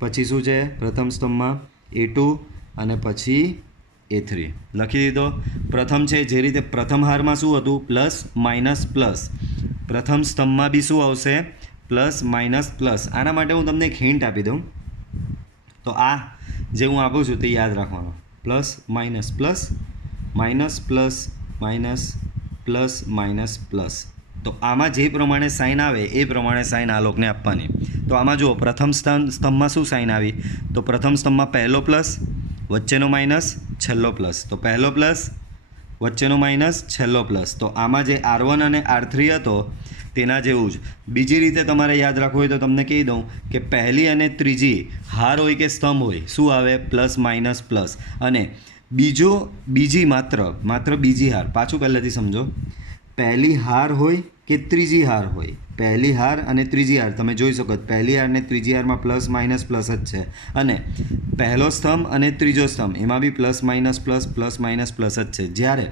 પછી શું છે પ્રથમ સ્તંભમાં? A2 અને પછી A3 લખી દીધો. પ્રથમ છે જે રીતે પ્રથમ હારમાં શું હતું? Plus minus plus. પ્રથમ સ્તંભમાં બી શું આવશે? Plus minus plus. આના માટે હું તમને એક હિન્ટ આપી દઉં. તો આ જે હું આપું છું તે યાદ રાખવાનો. Plus minus plus minus plus minus plus minus plus. તો આમાં જે પ્રમાણે સાઇન આવે એ પ્રમાણે સાઇન આ લોકોને આપવાની. તો આમાં જુઓ, પ્રથમ સ્તંભમાં શું સાઇન આવી? તો પ્રથમ સ્તંભમાં પહેલો પ્લસ વચ્ચેનો માઇનસ છેલ્લો પ્લસ. તો પહેલો પ્લસ વચ્ચેનો માઇનસ છેલ્લો પ્લસ. તો આમાં જે R1 અને R3 હતો તેના જેવું જ. બીજી રીતે તમારે યાદ રાખવું હોય તો તમને કહી દઉં કે પહેલી અને ત્રીજી હાર હોય કે સ્તંભ હોય શું આવે? Plus minus plus. અને બીજી માત્ર બીજી હાર. પાછું પહેલેથી સમજો. પહેલી હાર હોય કે ત્રીજી હાર હોય, પહેલી હાર અને ત્રીજી હાર તમે જોઈ શકો પહેલી હાર અને ત્રીજી હારમાં પ્લસ માઇનસ પ્લસ જ છે. અને પહેલો સ્તંભ અને ત્રીજો સ્તંભ એમાં B plus minus plus minus plus જ છે. જ્યારે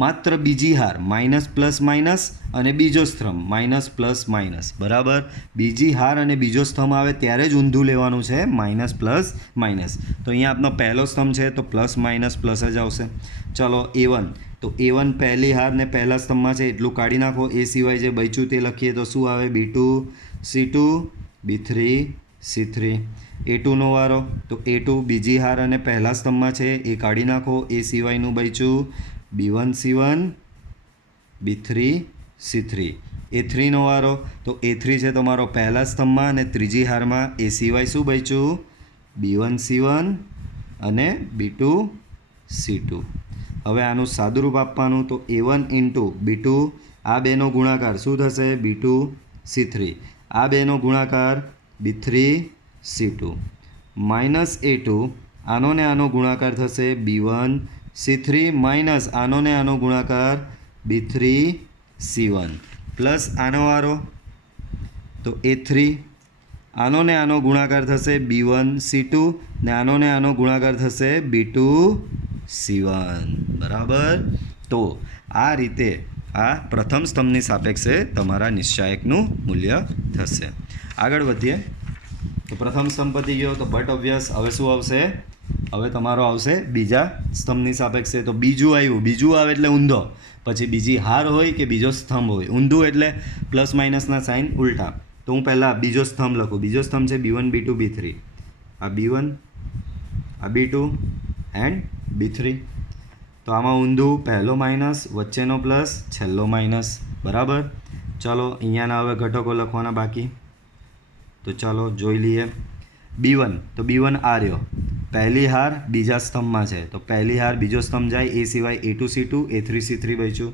માત્ર બીજી હાર માઇનસ પ્લસ માઇનસ અને બીજો સ્તંભ માઇનસ પ્લસ માઇનસ, બરાબર. બીજી હાર અને બીજો સ્તંભ આવે ત્યારે જ ઊંધું લેવાનું છે, માઇનસ પ્લસ માઇનસ. તો અહીંયા આપનો પહેલો સ્તંભ છે તો પ્લસ માઇનસ પ્લસ જ આવશે. ચલો A1, તો A1 પહેલી હાર ને પહેલા સ્તંભમાં છે એટલું કાઢી નાખો. એ સિવાય જે બચ્યું તે લખીએ તો શું આવે? B2 C2 B3 C3. A2નો વારો, તો A2 બીજી હાર અને પહેલા સ્તંભમાં છે એ કાઢી નાખો. એ સિવાયનું બચ્યું B1 C1 B3 C3. A3નો વારો, તો A3 છે તમારો પહેલા સ્તંભમાં અને ત્રીજી હારમાં. એ સિવાય શું બચ્યું? B1 C1 અને B2 C2. હવે આનું સાદુરૂપ આપવાનું, તો A1 ઇન્ટુ B2, આ બેનો ગુણાકાર શું થશે? B2 C3. આ બેનો ગુણાકાર B3 C2 માઇનસ A2, આનો ને આનો ગુણાકાર થશે B1 C3 માઇનસ આનો ને આનો ગુણાકાર B3 C1 પ્લસ આનો વારો, તો A3, આનો ને આનો ગુણાકાર થશે B1 C2 ને આનો ને આનો ગુણાકાર થશે B2 C1, બરાબર. તો આ રીતે આ પ્રથમ સ્તંભની સાપેક્ષે તમારા નિશ્ચાયકનું મૂલ્ય થશે. આગળ વધીએ. તો પ્રથમ સ્તંભ પતી ગયો, તો બટ ઓબ્વિયસ. હવે શું આવશે? હવે તમારો આવશે બીજા સ્તંભની સાપેક્ષે. તો બીજું આવ્યું, બીજું આવે એટલે ઊંધો, પછી બીજી હાર હોય કે બીજો સ્તંભ હોય. ઊંધું એટલે પ્લસ માઇનસના સાઇન ઉલટા. તો હું પહેલાં બીજો સ્તંભ લખું. બીજો સ્તંભ છે B1 B2 B3. આ B1, આ B2 એન્ડ B3. તો આમાં ઊંધું પહેલો માઇનસ, વચ્ચેનો પ્લસ, છેલ્લો માઇનસ, બરાબર. ચલો અહીંયાના હવે ઘટકો લખવાના બાકી. તો ચાલો જોઈ લઈએ. B1, તો B1 આ રહ્યો, પહેલી હાર બીજા સ્તંભમાં છે તો પહેલી હાર બીજો સ્તંભ જાય. એ સિવાય A2 C2 A3 C3 બચ્યું.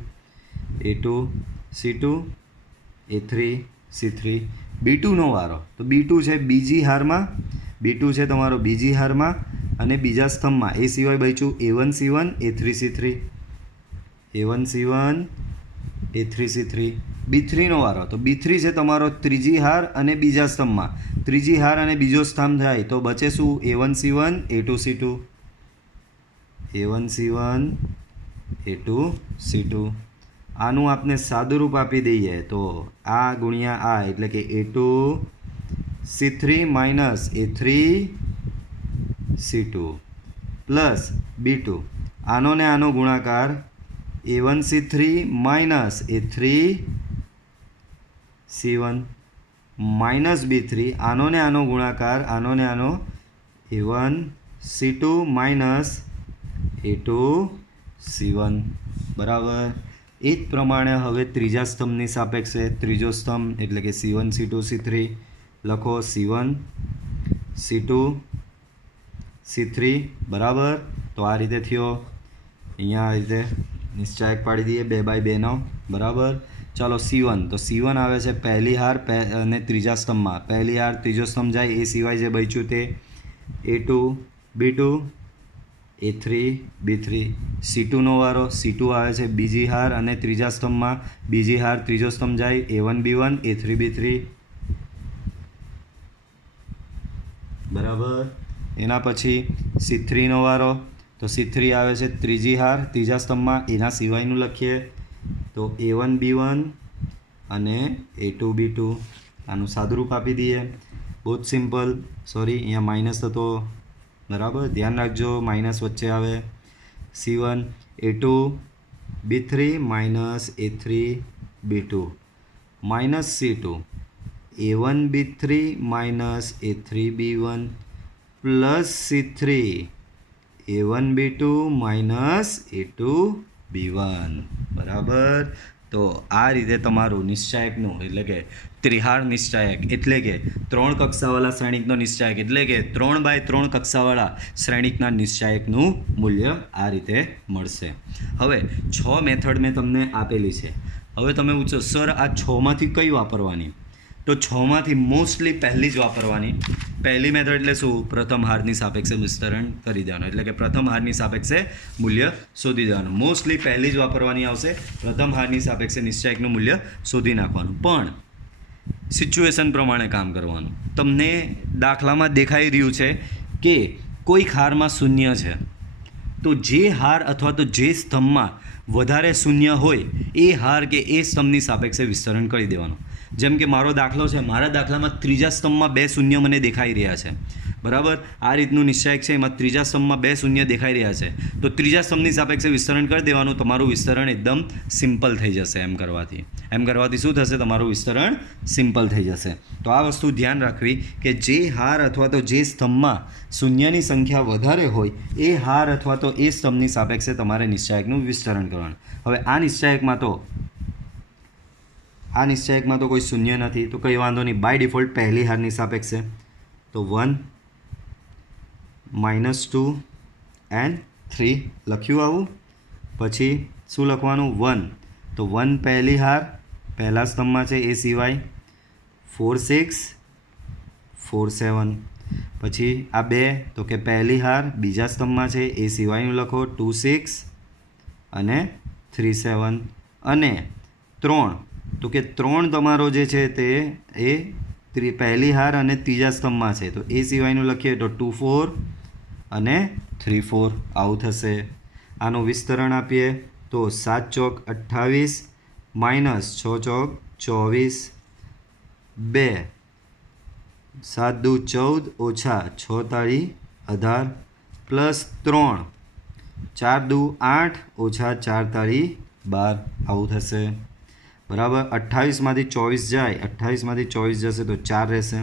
A2 C2 A3 C3. B2નો વારો, તો B2 છે બીજી હારમાં, B2 છે તમારો બીજી હારમાં અને બીજા સ્તંભમાં. એ સિવાય બચ્યું A1 C1 A3 C3. A1 C1 A3 C3. B3નો વારો, તો B3 છે તમારો ત્રીજી હાર અને બીજા સ્તંભમાં. ત્રીજી હાર અને બીજો સ્તંભ થાય તો બચે શું? A1 C1 A2 C2. A1 C1 A2 C2. આનું આપણે સાદુરૂપ આપી દઈએ તો આ ગુણ્યા આ એટલે કે A2 C3 minus A3 C2 plus B2, આનો ને આનો ગુણાકાર A1 C3 minus A3 C1 minus B3, આનો ને આનો ગુણાકાર આનો ને આનો A1 C2 minus A2 C1, બરાબર. એ જ પ્રમાણે હવે ત્રીજા સ્તંભની સાપેક્ષે ત્રીજો સ્તંભ એટલે કે C1 C2 C3 લખો. C1 C2 C3, બરાબર. તો આ રીતે થયો. અહીંયા આ રીતે નિશ્ચાયક પાડી દઈએ 2/2નો, બરાબર. ચાલો C1, તો C1 આવે છે પહેલી હાર અને ત્રીજા સ્તંભમાં. પહેલી હાર ત્રીજો સ્તંભ જાય. એ સિવાય જે બચ્યું તે A2 B2 A3 B3. C2નો વારો, C2 આવે છે બીજી હાર અને ત્રીજા સ્તંભમાં. બીજી હાર ત્રીજો સ્તંભ જાય. A1 B1 A3 B3, બરાબર. એના પછી C3નો વારો, તો C3 આવે છે ત્રીજી હાર ત્રીજા સ્તંભમાં. એના સિવાયનું લખીએ તો A1 B1 અને A2 B2. આનું સાદુરૂપ આપી દઈએ. બહુ જ સિમ્પલ. સોરી, અહીંયા માઇનસ થતો, બરાબર, ધ્યાન રાખજો, માઇનસ વચ્ચે આવે. C1 A2 B3 minus A3 B2 minus C2 A1 B3 minus A3 B1 plus C3 A1 B2 minus A2 B1, બરાબર. તો આ રીતે તમારું નિશ્ચાયકનું એટલે કે ત્રિહાર નિશ્ચાયક એટલે કે 3 કક્ષાવાળા શ્રેણિકનો નિશ્ચાયક એટલે કે 3x3 કક્ષાવાળા શ્રેણિકના નિશ્ચાયકનું મૂલ્ય આ રીતે મળશે. હવે 6 મેથડ મેં તમને આપેલી છે. હવે તમે પૂછો સર આ 6માંથી કઈ વાપરવાની? તો 6માંથી મોસ્ટલી પહેલી જ વાપરવાની. પહેલી મેથડ એટલે શું? પ્રથમ હારની સાપેક્ષે વિસ્તરણ કરી દેવાનું એટલે કે પ્રથમ હારની સાપેક્ષે મૂલ્ય શોધી દેવાનું. મોસ્ટલી પહેલી જ વાપરવાની આવશે. પ્રથમ હારની સાપેક્ષે નિશ્ચાયકનું મૂલ્ય શોધી નાખવાનું. પણ સિચ્યુએશન પ્રમાણે કામ કરવાનું. તમને દાખલામાં દેખાઈ રહ્યું છે કે કોઈ હારમાં શૂન્ય છે, તો જે હાર અથવા તો જે સ્તંભમાં વધારે શૂન્ય હોય એ હાર કે એ સ્તંભની સાપેક્ષે વિસ્તરણ કરી દેવાનું. જેમ કે મારો દાખલો છે, મારા દાખલામાં ત્રીજા સ્તંભમાં 2 શૂન્ય મને દેખાઈ રહ્યા છે, બરાબર. આ રીતનું નિશ્ચાયક છે, એમાં ત્રીજા સ્તંભમાં 2 શૂન્ય દેખાઈ રહ્યા છે, તો ત્રીજા સ્તંભની સાપેક્ષે વિસ્તરણ કરી દેવાનું. તમારું વિસ્તરણ એકદમ સિમ્પલ થઈ જશે. એમ કરવાથી શું થશે? તમારું વિસ્તરણ સિમ્પલ થઈ જશે. તો આ વસ્તુ ધ્યાન રાખવી કે જે હાર અથવા તો જે સ્તંભમાં શૂન્યની સંખ્યા વધારે હોય એ હાર અથવા તો એ સ્તંભની સાપેક્ષે તમારે નિશ્ચાયકનું વિસ્તરણ કરવાનું. હવે આ નિશ્ચાયકમાં તો કોઈ શૂન્ય નથી, તો કંઈ વાંધો નહીં. બાય ડિફોલ્ટ પહેલી હારની સાપેક્ષે તો 1 -2 and 3 લખ્યું આવું. પછી શું લખવાનું? 1. તો 1 પહેલી હાર પહેલા સ્તંભમાં છે એ સિવાય 4 6 4 7. પછી આ 2 તો કે પહેલી હાર બીજા સ્તંભમાં છે એ સિવાયનું લખો 2 6 અને 3 7. અને 3 તો કે 3 તમારો જે છે તે એ પહેલી હાર અને ત્રીજા સ્તંભમાં છે, તો એ સિવાયનું લખીએ તો 2 4 અને 3 4. આવું થશે. આનું વિસ્તરણ આપીએ તો 7 ચોક 28 -6 ચોક 24 2 7 દુ 14 ઓછા 6 તાળી 18 પ્લસ 3 4 દુ 8 ઓછા 4 તાળી 12. આવું થશે, બરાબર. 28માંથી 24 જાય, 28માંથી 24 જશે તો 4 રહેશે.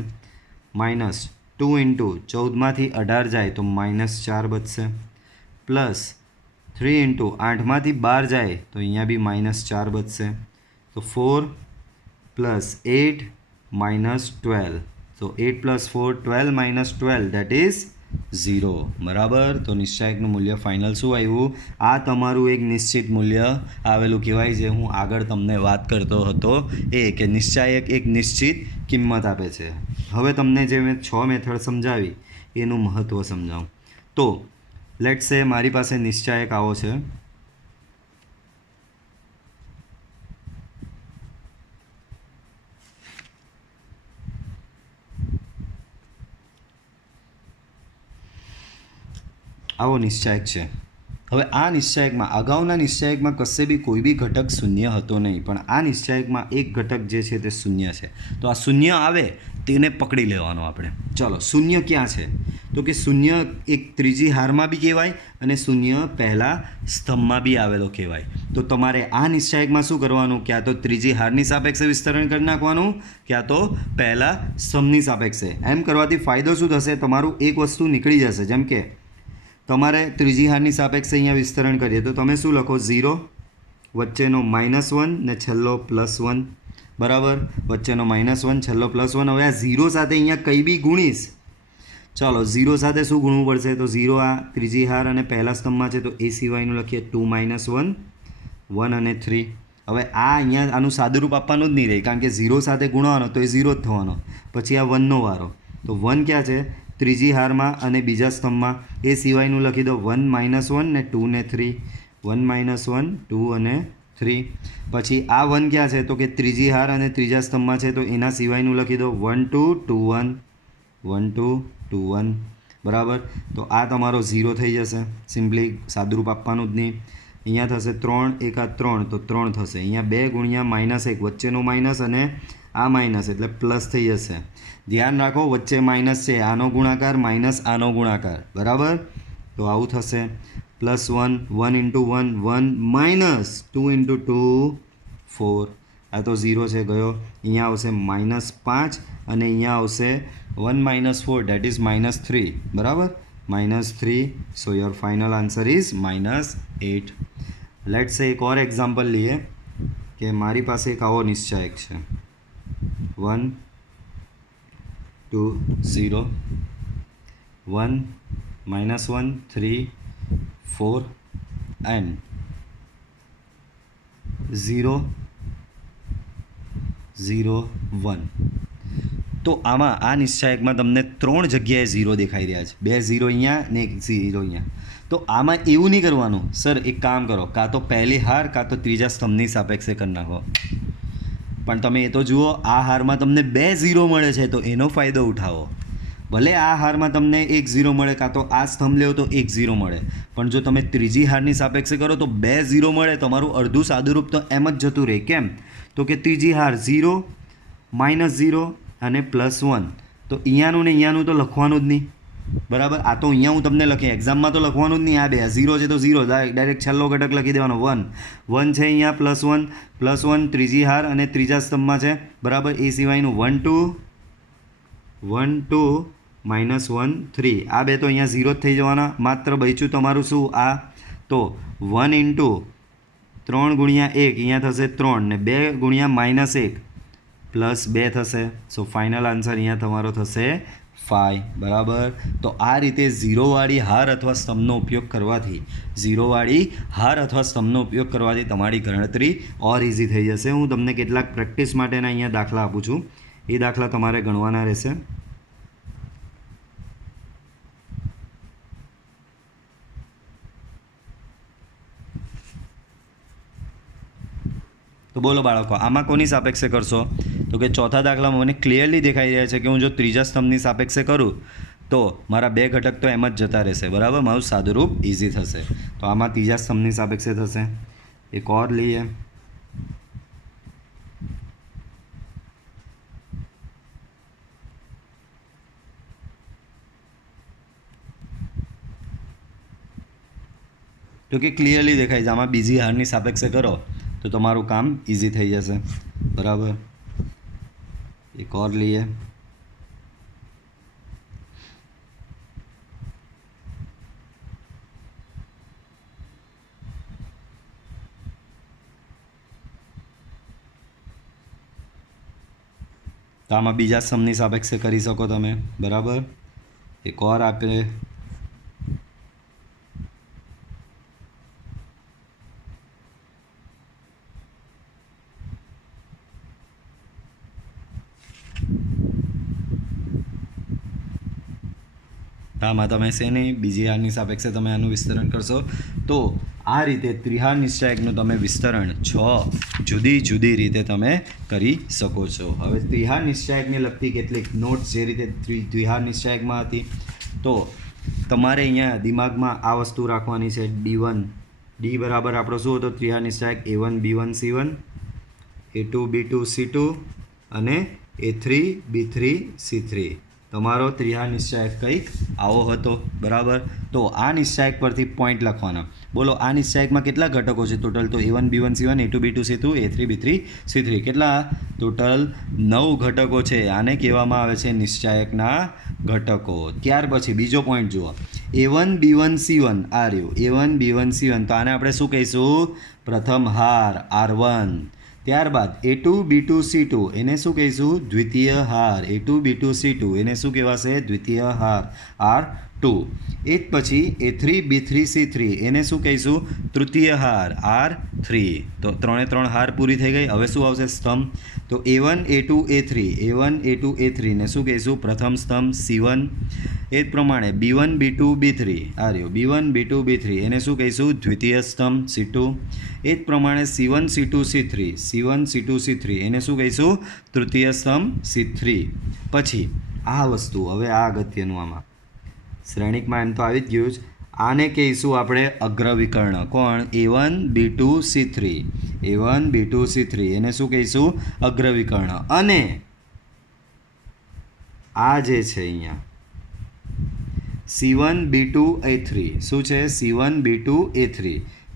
-2 × 14માંથી 18 જાય તો -4 બચશે. પ્લસ 3 × 8માંથી 12 જાય તો અહીંયા બી -4 બચશે. તો 4 + 8 -12. તો 8 + 4 12 - 12 દેટ ઇઝ 0, બરાબર. તો નિશ્ચાયકનું મૂલ્ય ફાઇનલ શું આવ્યું? આ તમારું એક નિશ્ચિત મૂલ્ય આવેલું કહેવાય, જે હું આગળ તમને વાત કરતો હતો એ કે નિશ્ચાયક એક નિશ્ચિત કિંમત આપે છે. હવે તમને જે મેં 6 મેથડ સમજાવી એનું મહત્ત્વ સમજાવું. તો લેટ્સ સે મારી પાસે નિશ્ચાયક આવો છે. આવો નિશ્ચાયક છે. હવે આ નિશ્ચાયકમાં અગાઉના નિશ્ચાયકમાં કશે બી કોઈ બી ઘટક શૂન્ય હતો નહીં, પણ આ નિશ્ચાયકમાં એક ઘટક જે છે તે શૂન્ય છે. તો આ શૂન્ય આવે તેને પકડી લેવાનો આપણે. ચલો, શૂન્ય ક્યાં છે? તો કે શૂન્ય એક ત્રીજી હારમાં બી કહેવાય અને શૂન્ય પહેલાં સ્તંભમાં બી આવેલો કહેવાય. તો તમારે આ નિશ્ચાયકમાં શું કરવાનું? ક્યાં તો ત્રીજી હારની સાપેક્ષે વિસ્તરણ કરી નાખવાનું, ક્યાં તો પહેલાં સ્તંભની સાપેક્ષે. એમ કરવાથી ફાયદો શું થશે? તમારું એક વસ્તુ નીકળી જશે. જેમ કે તમારે ત્રીજી હારની સાપેક્ષે અહીંયા વિસ્તરણ કરીએ તો તમે શું લખો? 0, વચ્ચેનો -1 ને છેલ્લો +1, બરાબર. વચ્ચેનો -1 છેલ્લો +1. હવે આ 0 સાથે અહીંયા કંઈ બી ગુણીશ. ચાલો, 0 સાથે શું ગુણવું પડશે? તો 0 આ ત્રીજી હાર અને પહેલા સ્તંભમાં છે તો એ સિવાયનું લખીએ 2 - 1 1 અને 3. હવે આ અહીંયા આનું સાદુરૂપ આપવાનું જ નહીં રહે, કારણ કે 0 સાથે ગુણવાનો તો એ 0 જ થવાનો. પછી આ 1નો વારો, તો 1 ક્યાં છે? ત્રીજી હારમાં અને બીજા સ્તંભમાં. એ સિવાયનું લખી દો 1 - 1 ને 2 ને 3. 1 - 1 2 અને 3. પછી આ 1 ક્યાં છે? તો કે ત્રીજી હાર અને ત્રીજા સ્તંભમાં છે, તો એના સિવાયનું લખી દો 1 2 2 1 1 2 2 1, બરાબર. તો આ તમારો 0 થઈ જશે. સિમ્પલી સાદુરૂપ આપવાનું જ નહીં. અહીંયા થશે 3 1 આ 3 તો 3 થશે. અહીંયા 2 × -1 વચ્ચેનો માઇનસ અને આ માઇનસ એટલે પ્લસ થઈ જશે. ધ્યાન રાખો, વચ્ચે માઇનસ છે, આનો ગુણાકાર માઇનસ આનો ગુણાકાર, બરાબર. તો આવું થશે. +1 1 × 1 1 -2 × 2 4. આ તો 0 છે, ગયો. અહીંયા આવશે -5 અને અહીંયા આવશે 1 - 4 દેટ ઇઝ -3, બરાબર. -3. સો your final answer is -8. Let's સે એક ઓર એક્ઝામ્પલ લઈએ કે મારી પાસે એક આવો નિશ્ચાયક છે. 1 2 0 1 -1 3 4 and 0 0 1. તો આમાં આ નિશ્ચાયકમાં તમને 3 જગ્યાએ 0 દેખાઈ રહ્યા છે. 2 0 અહીંયા ને 1 0 અહીંયા. તો આમાં એવું નહીં કરવાનું. સર એક કામ કરો, કાં તો પહેલી હાર કાં તો ત્રીજા સ્તંભની સાપેક્ષે કરી નાખો. પણ તમે એ તો જુઓ, આ હારમાં તમને 2 0 મળે છે તો એનો ફાયદો ઉઠાવો. ભલે આ હારમાં તમને 1 0 મળે, કાં તો આ સ્તંભ લેવો તો 1 0 મળે, પણ જો તમે ત્રીજી હારની સાપેક્ષે કરો તો 2 0 મળે. તમારું અડધું સાદુરૂપ તો એમ જ જતું રહે. કેમ? તો કે ત્રીજી હાર 0 -0 અને +1, તો અહીંયાનું ને અહીંયાનું તો લખવાનું જ નહીં, બરાબર. આ તો અહીંયા હું તમને લખી, એક્ઝામમાં તો લખવાનું જ નહીં. આ 2 0 છે તો 0 ડાયરેક્ટ છેલ્લો ઘટક લખી દેવાનો. 1 છે અહીંયા, +1 ત્રીજી હાર અને ત્રીજા સ્તંભમાં છે, બરાબર. એ સિવાયનું 1 2 -1 3, આ 2 તો અહીંયા 0 જ થઈ જવાના. માત્ર બચ્યું તમારું શું? આ તો 1 × 3 × 1 અહીંયા થશે 3 ને 2 × -1 +2 થશે. સો ફાઇનલ આન્સર અહીંયા તમારો થશે 5, બરાબર. તો આ રીતે ઝીરોવાળી હાર અથવા સ્તંભનો ઉપયોગ કરવાથી તમારી ગણતરી ઓર ઇઝી થઈ જશે. હું તમને કેટલાક પ્રેક્ટિસ માટેના અહીંયા દાખલા આપું છું, એ દાખલા તમારે ગણવાના રહેશે. તો બોલો બાળકો, આમાં કોની સાપેક્ષે કરશો? તો કે ચોથા દાખલામાં મને ક્લિયરલી દેખાઈ રહ્યા છે કે હું જો ત્રીજા સ્તંભની સાપેક્ષે કરું તો મારા 2 ઘટક તો એમ જ જતા રહેશે, બરાબર. મારું સાદુરૂપ ઇઝી થશે. તો આમાં ત્રીજા સ્તંભની સાપેક્ષે થશે. એક ઓર લઈએ. તો કે ક્લિયરલી દેખાય છે. આમાં બીજી હારની સાપેક્ષે કરો તો તમારું કામ ઇઝી થઈ જશે, બરાબર. એક ઓર લઈએ. તો આમાં બીજા સ્તંભની સાપેક્ષે કરી શકો તમે, બરાબર. એક ઓર આપણે આમાં તમે શેની બીજી હારની સાપેક્ષે તમે આનું વિસ્તરણ કરશો. તો આ રીતે ત્રિહાર નિશ્ચાયકનું તમે વિસ્તરણ 6 જુદી જુદી રીતે તમે કરી શકો છો. હવે ત્રિહાર નિશ્ચાયકને લગતી કેટલીક નોટ્સ જે રીતે દ્વિહાર નિશ્ચાયકમાં હતી, તો તમારે અહીંયા દિમાગમાં આ વસ્તુ રાખવાની છે. ડી બરાબર આપણો શું હતો? ત્રિહાર નિશ્ચાયક A1 B1 C1, A2 B2 C2 અને A3 B3 C3. તમારો ત્રિહાર નિશ્ચાયક કંઈક આવો હતો, બરાબર. તો આ નિશ્ચાયક પરથી પોઈન્ટ લખવાના. બોલો, આ નિશ્ચાયકમાં કેટલા ઘટકો છે ટોટલ? તો A1 B1 C1, A2 B2 C2, A3 B3 C3. કેટલા? ટોટલ 9 ઘટકો છે. આને કહેવામાં આવે છે નિશ્ચાયકના ઘટકો. ત્યાર પછી બીજો પોઈન્ટ જુઓ, A1 B1 C1 આ રહ્યું, A1 B1 C1. તો આને આપણે શું કહીશું? પ્રથમ હાર R1. ત્યારબાદ A2 B2 C2 એને શું કહીશું? દ્વિતીય હાર. A2 B2 C2 એને શું કહેવાશે? દ્વિતીય હાર R2. એ જ પછી A3 B3 C3 એને શું કહીશું? તૃતીય હાર R3. તો 3 હાર પૂરી થઈ ગઈ. હવે શું આવશે? સ્તંભ. તો A1 A2 A3 A1 A2 A3 ને શું કહીશું? પ્રથમ સ્તંભ C1. એ જ પ્રમાણે B1 B2 B3 આ રહ્યો, B1 B2 B3 એને શું કહીશું? દ્વિતીય સ્તંભ C2. એ જ પ્રમાણે C1 C2 C3 C1 C2 C3 એને શું કહીશું? તૃતીય સ્તંભ C3. પછી આ વસ્તુ, હવે આ અગત્યનું, આમાં શ્રેણિકમાં એમ તો આવી જ ગયું જ. આને કહીશું આપણે અગ્રવિકર્ણ. કોણ? A1 B2 C3 A1 B2 C3 એને શું કહીશું? અગ્રવિકર્ણ. અને આ જે છે અહીંયા C1 B2 A3 શું છે? C1 B2 A3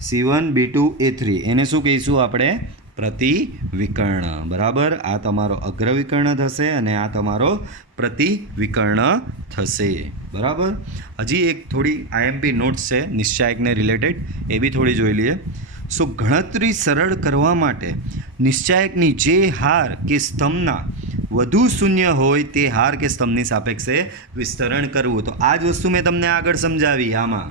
C1 B2 A3 એને શું કહીશું આપણે? પ્રતિવિકર્ણ, બરાબર. આ તમારો અગ્રવિકર્ણ થશે અને આ તમારો પ્રતિવિકર્ણ થશે, બરાબર. હજી એક થોડી IMP નોટ્સ છે નિશ્ચાયકને રિલેટેડ, એ બી થોડી જોઈ લઈએ. સો ગણતરી સરળ કરવા માટે નિશ્ચાયકની જે હાર કે સ્તંભના વધુ શૂન્ય હોય તે હાર કે સ્તંભની સાપેક્ષે વિસ્તરણ કરવું. તો આ જ વસ્તુ મેં તમને આગળ સમજાવી. આમાં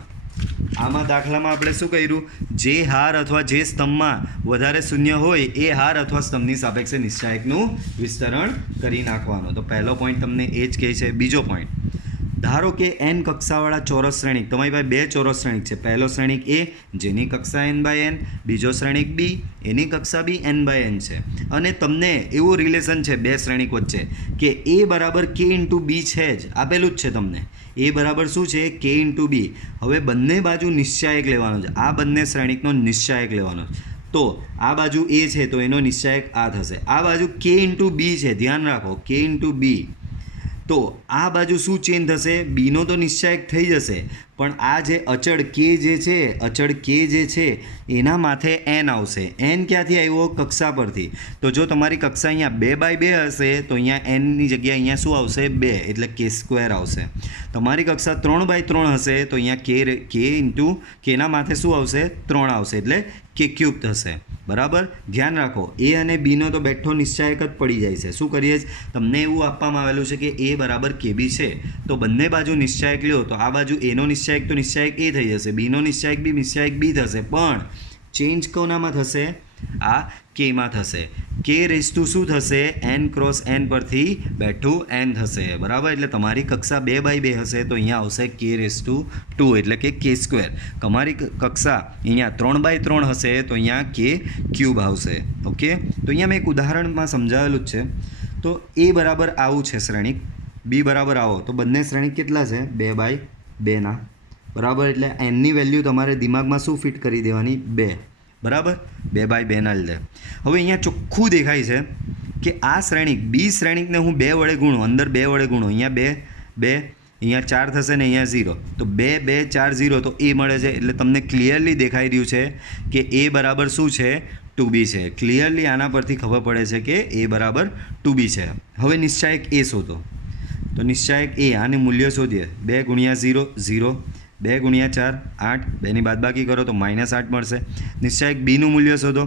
દાખલામાં આપણે શું કર્યું? જે હાર અથવા જે સ્તંભમાં વધારે શૂન્ય હોય એ હાર અથવા સ્તંભની સાપેક્ષે નિશ્ચાયકનું વિસ્તરણ કરી નાખવાનું. તો પહેલો પોઈન્ટ તમને એ જ કહે છે. બીજો પોઈન્ટ, ધારો કે n કક્ષાવાળા ચોરસ શ્રેણિક, તમારી પાસે બે ચોરસ શ્રેણિક છે. પહેલો શ્રેણિક A જેની કક્ષા n/n, બીજો શ્રેણિક B એની કક્ષા બી n/n છે. અને તમને એવું રિલેશન છે બે શ્રેણિક વચ્ચે કે A બરાબર K ઇન્ટુ B છે જ, આપેલું જ છે તમને. A બરાબર શું છે? K into B. હવે બંને બાજુ નિશ્ચાયક લેવાનો છે, આ બંને શ્રેણિકનો નિશ્ચાયક લેવાનો છે. તો આ બાજુ A છે તો એનો નિશ્ચાયક આ થશે. આ બાજુ K ઇન્ટુ B છે, ધ્યાન રાખો, K ઇન્ટુ B. તો આ બાજુ શું ચેન્જ થશે? બીનો તો નિશ્ચાયક થઈ જશે, પણ આ જે અચળ K જે છે એના માથે n આવશે. n ક્યાંથી આવ્યો? કક્ષા પરથી. તો જો તમારી કક્ષા અહીંયા 2/2 હશે તો અહીંયા nની જગ્યાએ અહીંયા શું આવશે? 2, એટલે k² આવશે. તમારી કક્ષા 3/3 હશે તો અહીંયા k ઇન્ટુ kના માથે શું આવશે? 3 આવશે, એટલે k³ થશે. બરાબર, ધ્યાન રાખો, A અને Bનો તો બેઠો નિશ્ચાયક જ પડી જાય છે. શું કરીએ? તમને એવું આપવામાં આવેલું છે કે A બરાબર KB છે, તો બંને બાજુ નિશ્ચાયક લ્યો તો આ બાજુ Aનો નિશ્ચાયક તો નિશ્ચાયક A થઈ જશે, Bનો નિશ્ચાયક બી નિશ્ચાયક B થશે, પણ ચેન્જ કોનામાં થશે? આ Kમાં થશે. K⁻² શું થશે? n ક્રોસ n પરથી બેઠું n થશે. બરાબર, એટલે તમારી કક્ષા 2/2 હશે તો અહીંયા આવશે K⁻², એટલે કે k². તમારી કક્ષા અહીંયા 3/3 હશે તો અહીંયા k³ આવશે. ઓકે, તો અહીંયા મેં એક ઉદાહરણમાં સમજાવેલું જ છે. તો A બરાબર આવું છે શ્રેણિક, B બરાબર આવો, તો બંને શ્રેણિક કેટલા છે? 2/2ના. બરાબર, એટલે nની વેલ્યુ તમારે દિમાગમાં શું ફિટ કરી દેવાની? 2. બરાબર, 2/2ના લીધે. હવે અહીંયા ચોખ્ખું દેખાય છે કે આ શ્રેણિક B શ્રેણિકને હું 2 વડે ગુણું, અંદર 2 વડે ગુણું, અહીંયા 2, અહીંયા 4 થશે ને અહીંયા 0, તો 2, 2, 4, 0, તો A મળે છે. એટલે તમને ક્લિયરલી દેખાઈ રહ્યું છે કે A બરાબર શું છે? 2B છે. ક્લિયરલી આના પરથી ખબર પડે છે કે A બરાબર 2B છે. હવે નિશ્ચાયક A શોધો. તો નિશ્ચાયક A, આનું મૂલ્ય શોધીએ. 2 × 0 0, 2 × 4 8, 2ની બાદબાકી કરો તો -8 મળશે. નિશ્ચાયક Bનું મૂલ્ય શોધો.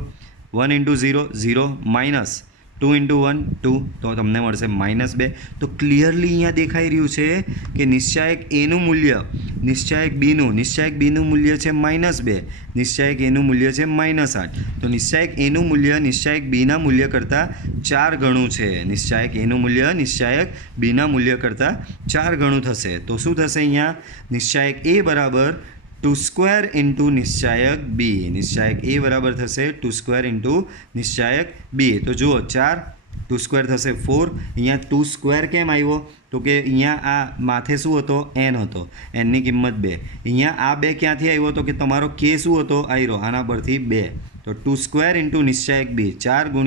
1 × 0 0, -2 × 1 2, તો તમને મળશે -2. તો ક્લિયરલી અહીંયા દેખાઈ રહ્યું છે કે નિશ્ચાયક Aનું મૂલ્ય નિશ્ચાયક Bનું મૂલ્ય છે -2, નિશ્ચાયક Aનું મૂલ્ય છે -8. તો નિશ્ચાયક Aનું મૂલ્ય નિશ્ચાયક Bના મૂલ્ય કરતાં 4 ગણું છે. નિશ્ચાયક Aનું મૂલ્ય નિશ્ચાયક Bના મૂલ્ય કરતાં 4 ગણું થશે. તો શું થશે અહીંયા? નિશ્ચાયક A બરાબર 2² × નિશ્ચાયક B. નિશ્ચાયક A બરાબર થશે 2² × નિશ્ચાયક B. તો જુઓ, 4 2² થશે 4. અહીંયા 2² કેમ આવ્યો? તો કે અહીંયા આ માથે શું હતો? n હતો, nની કિંમત 2. અહીંયા આ 2 ક્યાંથી આવ્યો? તો કે તમારો K શું હતો? આવ્યો આના પરથી 2. તો 2² × નિશ્ચાયક B, 4 ×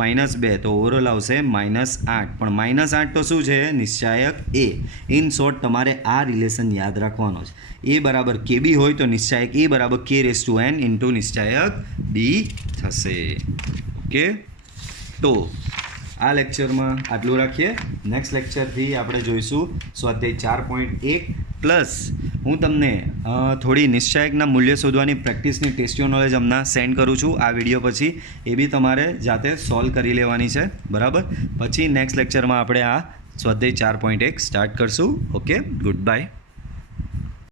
-2, તો ઓવરઓલ આવશે -8. પણ -8 તો શું છે? નિશ્ચાયક A. ઇન શોર્ટ તમારે આ રિલેશન યાદ રાખવાનો છે. A બરાબર KB હોય તો નિશ્ચાયક A બરાબર K⁻n × નિશ્ચાયક B થશે. ઓકે, તો આ લેક્ચરમાં આટલું રાખીએ. નેક્સ્ટ લેક્ચરથી આપણે જોઈશું સ્વાધ્યાય 4.1 પ્લસ હું તમને થોડી નિશ્ચાયકના મૂલ્ય શોધવાની પ્રેક્ટિસની ટેસ્ટીઓ નોલેજ હમણાં સેન્ડ કરું છું આ વિડીયો પછી. એ બી તમારે જાતે સોલ્વ કરી લેવાની છે. બરાબર, પછી નેક્સ્ટ લેક્ચરમાં આપણે આ સ્વાધ્યાય 4.1 સ્ટાર્ટ કરશું. Okay, good bye.